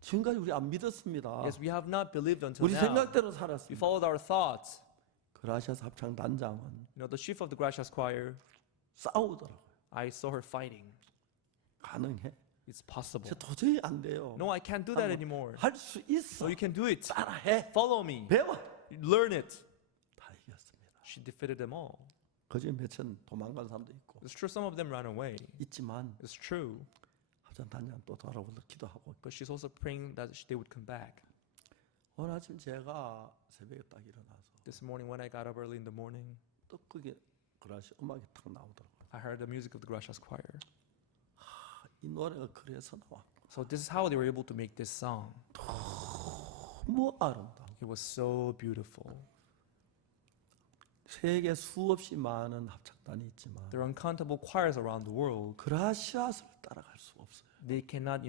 지금까지 우리 안 믿었습니다. Yes, we have not believed until 우리 now. 생각대로 We 살았습니다. followed our thoughts. 그라시아스 합창 단장은 The chief of the Gracias choir, 싸우더라고요. I saw her fighting. 가능해? It's possible. 저 도저히 안 돼요. No, I can't do that anymore. 할 수 있어. No, you can do it. 따라해. Follow me. 배워. Learn it. 다 이겼습니다. She defeated them all. 그중에 몇천 도망간 사람도 있고 It's true, some of them ran away. 있지만 It's true. 합창 단장 또 돌아오서 기도하고 But she's also praying that they would come back. 오늘 아침 제가 새벽에 딱 일어나서 This morning when I got up early in the morning, 또 그게 그라시 음악이 탁 나오더라고요. I heard the music of the Gracias choir. 이 노래가 그래서 나왔고 So this is how they were able to make this song. 너무 아름다워. It was so beautiful. 세계 수없이 많은 합창단이 있지만 There are uncountable choirs around the world. 그라시아스를 따라갈 수 없어요. They cannot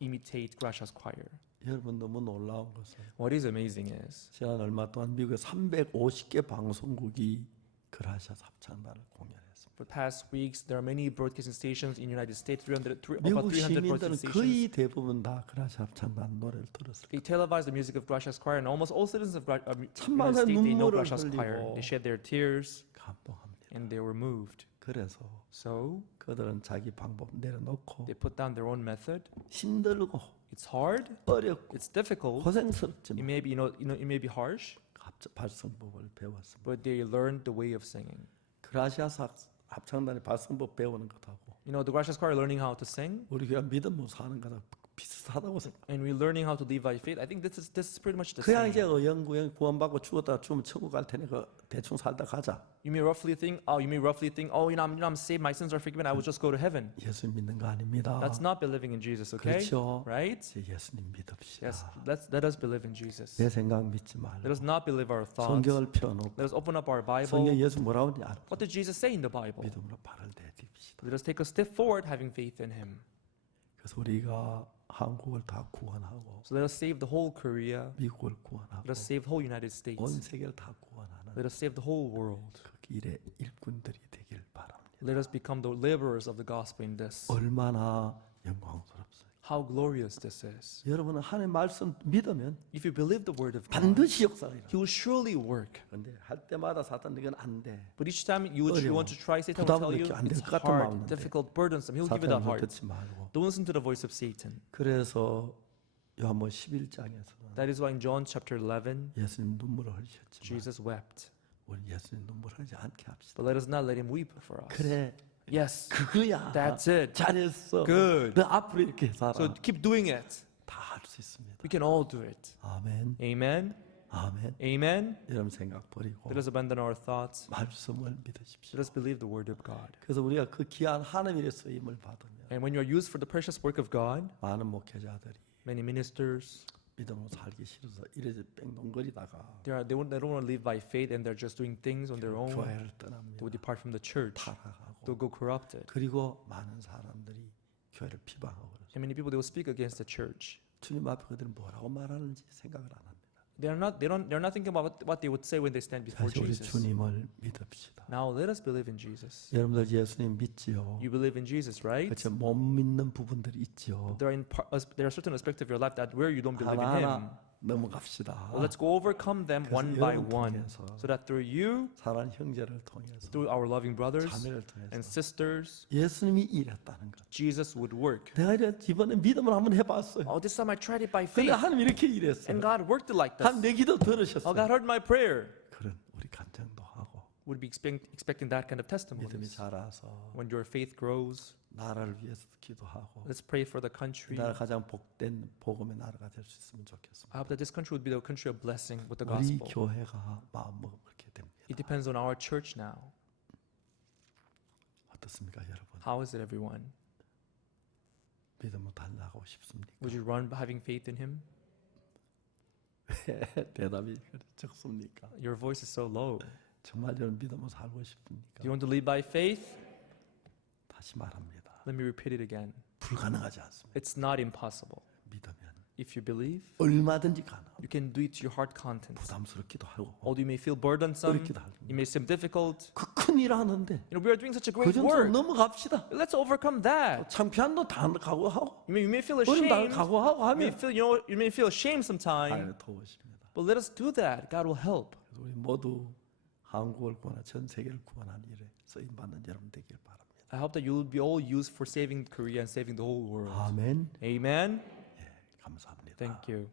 imitate Gracias choir. 여러분 너무 놀라운 것은 What is amazing is 제가 얼마 동안 미국에 350개 방송국이 그라시아스 합창단을 공연했습니다. For the past weeks, there are many broadcasting stations in the United States, about 미국 300 broadcasting 시민들은 stations. 거의 대부분 다 그라시 합창단 노래를 들었을 They televise the music of Gracias Choir, and almost all citizens of United 천만의 States, they know 눈물을 Gracias Choir. 흘리고 They shed their tears, 감동합니다. and they were moved. 그래서 So 그들은 자기 방법 내려놓고 they put down their own method. 힘들고 It's hard, 어렵고 it's difficult, it 고생스럽지만 may be, it may be harsh, 발성법을 배웠습니다. but they learned the way of singing. 그라시아스 합창단의 발성법 배우는 것하고 You know, the Gracias Choir learning how to sing, 우리 교회 믿음으로 사는 거랑 비슷하다고 생각. and we learning how to live by faith. I think this is pretty much the 그냥 same. 이제 영구영 구원받고 죽었다가 죽으면 천국 갈 테니까 대충 살다 가자. You may roughly think, oh, I'm saved, my sins are forgiven, I will just go to heaven. 예수 믿는 거 아닙니다. That's not believing in Jesus, okay? 그렇죠. Right? 이제 예수님 믿읍시다. Yes, let us believe in Jesus. 내 생각 믿지 말고 Let us not believe our thoughts. 성경을 펴놓고 Let us open up our 성경 Bible. 예수 뭐라고 하는지 알아. What did Jesus say in the Bible? 믿음으로 발을 내딛읍시다. Let us take a step forward having faith in Him. 그래서 우리가 한국을 다 구원하고 So let us save the whole Korea. 미국을 구원하고 Let us save the whole United States. 온 세계를 다 구원하는 Let us save the whole world. 그 길의 일꾼들이 되길 바랍니다. Let us become the laborers of the gospel in this. 얼마나 영광스럽습니까? How glorious this is. 여러분은 하나님의 말씀 믿으면 If you believe the word of God, 반드시 역사가 일어나. He will surely work. 그런데 할 때마다 사탄 이건 안 돼. But each time you 어려워. want to try, Satan will tell 부담을 you 느끼면 안 될 it's 것 같은 hard, 마음인데. difficult, burdensome. He'll give you that 사탄을 heart. 듣지 말고. Don't listen to the voice of Satan. 그래서 요한복음 11장에서는 That is why in John chapter 11, 예수님 눈물을 흘리셨지만 Jesus wept. 우리 예수님 눈물 흘리지 않게 합시다. But let us not let him weep for us. 그래, Yes, 그거야. that's it. 잘했어. Good. 너 앞으로 이렇게 살아. So keep doing it. 다 할 수 있습니다. We can all do it. 아멘. Amen. 아멘. Amen. 여러분 생각 버리고 Let us abandon our thoughts. 말씀을 믿으십시오. Let us believe the word of God. 그래서 우리가 그 귀한 하나님의 쓰임을 받으면 And when you are used for the precious work of God, 많은 목회자들이 many ministers, 믿음으로 살기 싫어서 이래서 뺑동거리다가 they don't want to live by faith, and they're just doing things on their own. 교회를 They 떠납니다. will depart from the church. 타락하고 They'll go corrupted. 그리고 많은 사람들이 교회를 비방하고 그러죠. And many people, they will speak against the church. 주님 앞에 그들은 뭐라고 말하는지 생각을 안 합니다. They're not thinking about what they would say when they stand before 다시 우리 Jesus. 주님을 믿읍시다. Now let us believe in Jesus. 여러분들 예수님 믿지요. You believe in Jesus, right? 그렇죠. 못 믿는 부분들이 있지요. There are certain aspects of your life that where you don't believe in Him. 하나하나 넘어갑시다. Well, let's go overcome them 그래서 one by 여러분 one, 통해서 so that through you, 사랑하는 형제를 통해서 through our loving brothers 자매를 and 통해서 sisters, 예수님이 일했다는 것. Jesus would work. 내가 이번에 믿음을 한번 해봤어요. Oh, this time I tried it by 근데 faith, 하나님 이렇게 일했어요. and God worked it like 한 this. 내 기도 Oh, 들으셨어요. God heard my prayer. 그런 우리 간증도 하고 Would be expecting that kind of 믿음이 testimonies. 자라서 When your faith grows, 나라를 위해서 기도하고 let's pray for the country. 나라 가장 복된 복음의 나라가 될 수 있으면 좋겠습니다. I hope that this country would be the country of blessing with the 우리 gospel. 교회가 마음먹으면 그렇게 됩니다. It depends on our church now. 어떻습니까, 여러분? How is it, everyone? 믿음으로 달려가고 싶습니까? Would you run having faith in Him? 대답이 적습니까? Your voice is so low. 정말 여러분 믿음으로 살고 싶습니까? Do you want to live by faith? 다시 말합니다. Let me repeat it again. 불가능하지 않습니다. It's not impossible. 믿으면 If you believe, 얼마든지 가능합니다. you can do it to your heart content. 부담스럽기도 하고 Although you may feel burdensome, 어렵기도 하고 it may seem difficult. 그 큰 일 하는데 You know, we are doing such a 그 great 정도로 work. 넘어갑시다. Let's overcome that. 창피한 거 다 각오하고 You may feel 어려움 다 ashamed. 각오하고 하면 You may feel ashamed sometime. 하나님 도우십니다. But let us do that. God will help. 그래서 우리 모두 한국을 구원하 전 세계를 구원하는 일에 쓰임 받는 여러분 되길 바랍니다. I hope that you will be all used for saving Korea and saving the whole world. 아멘. Amen. 감사합니다. Thank you.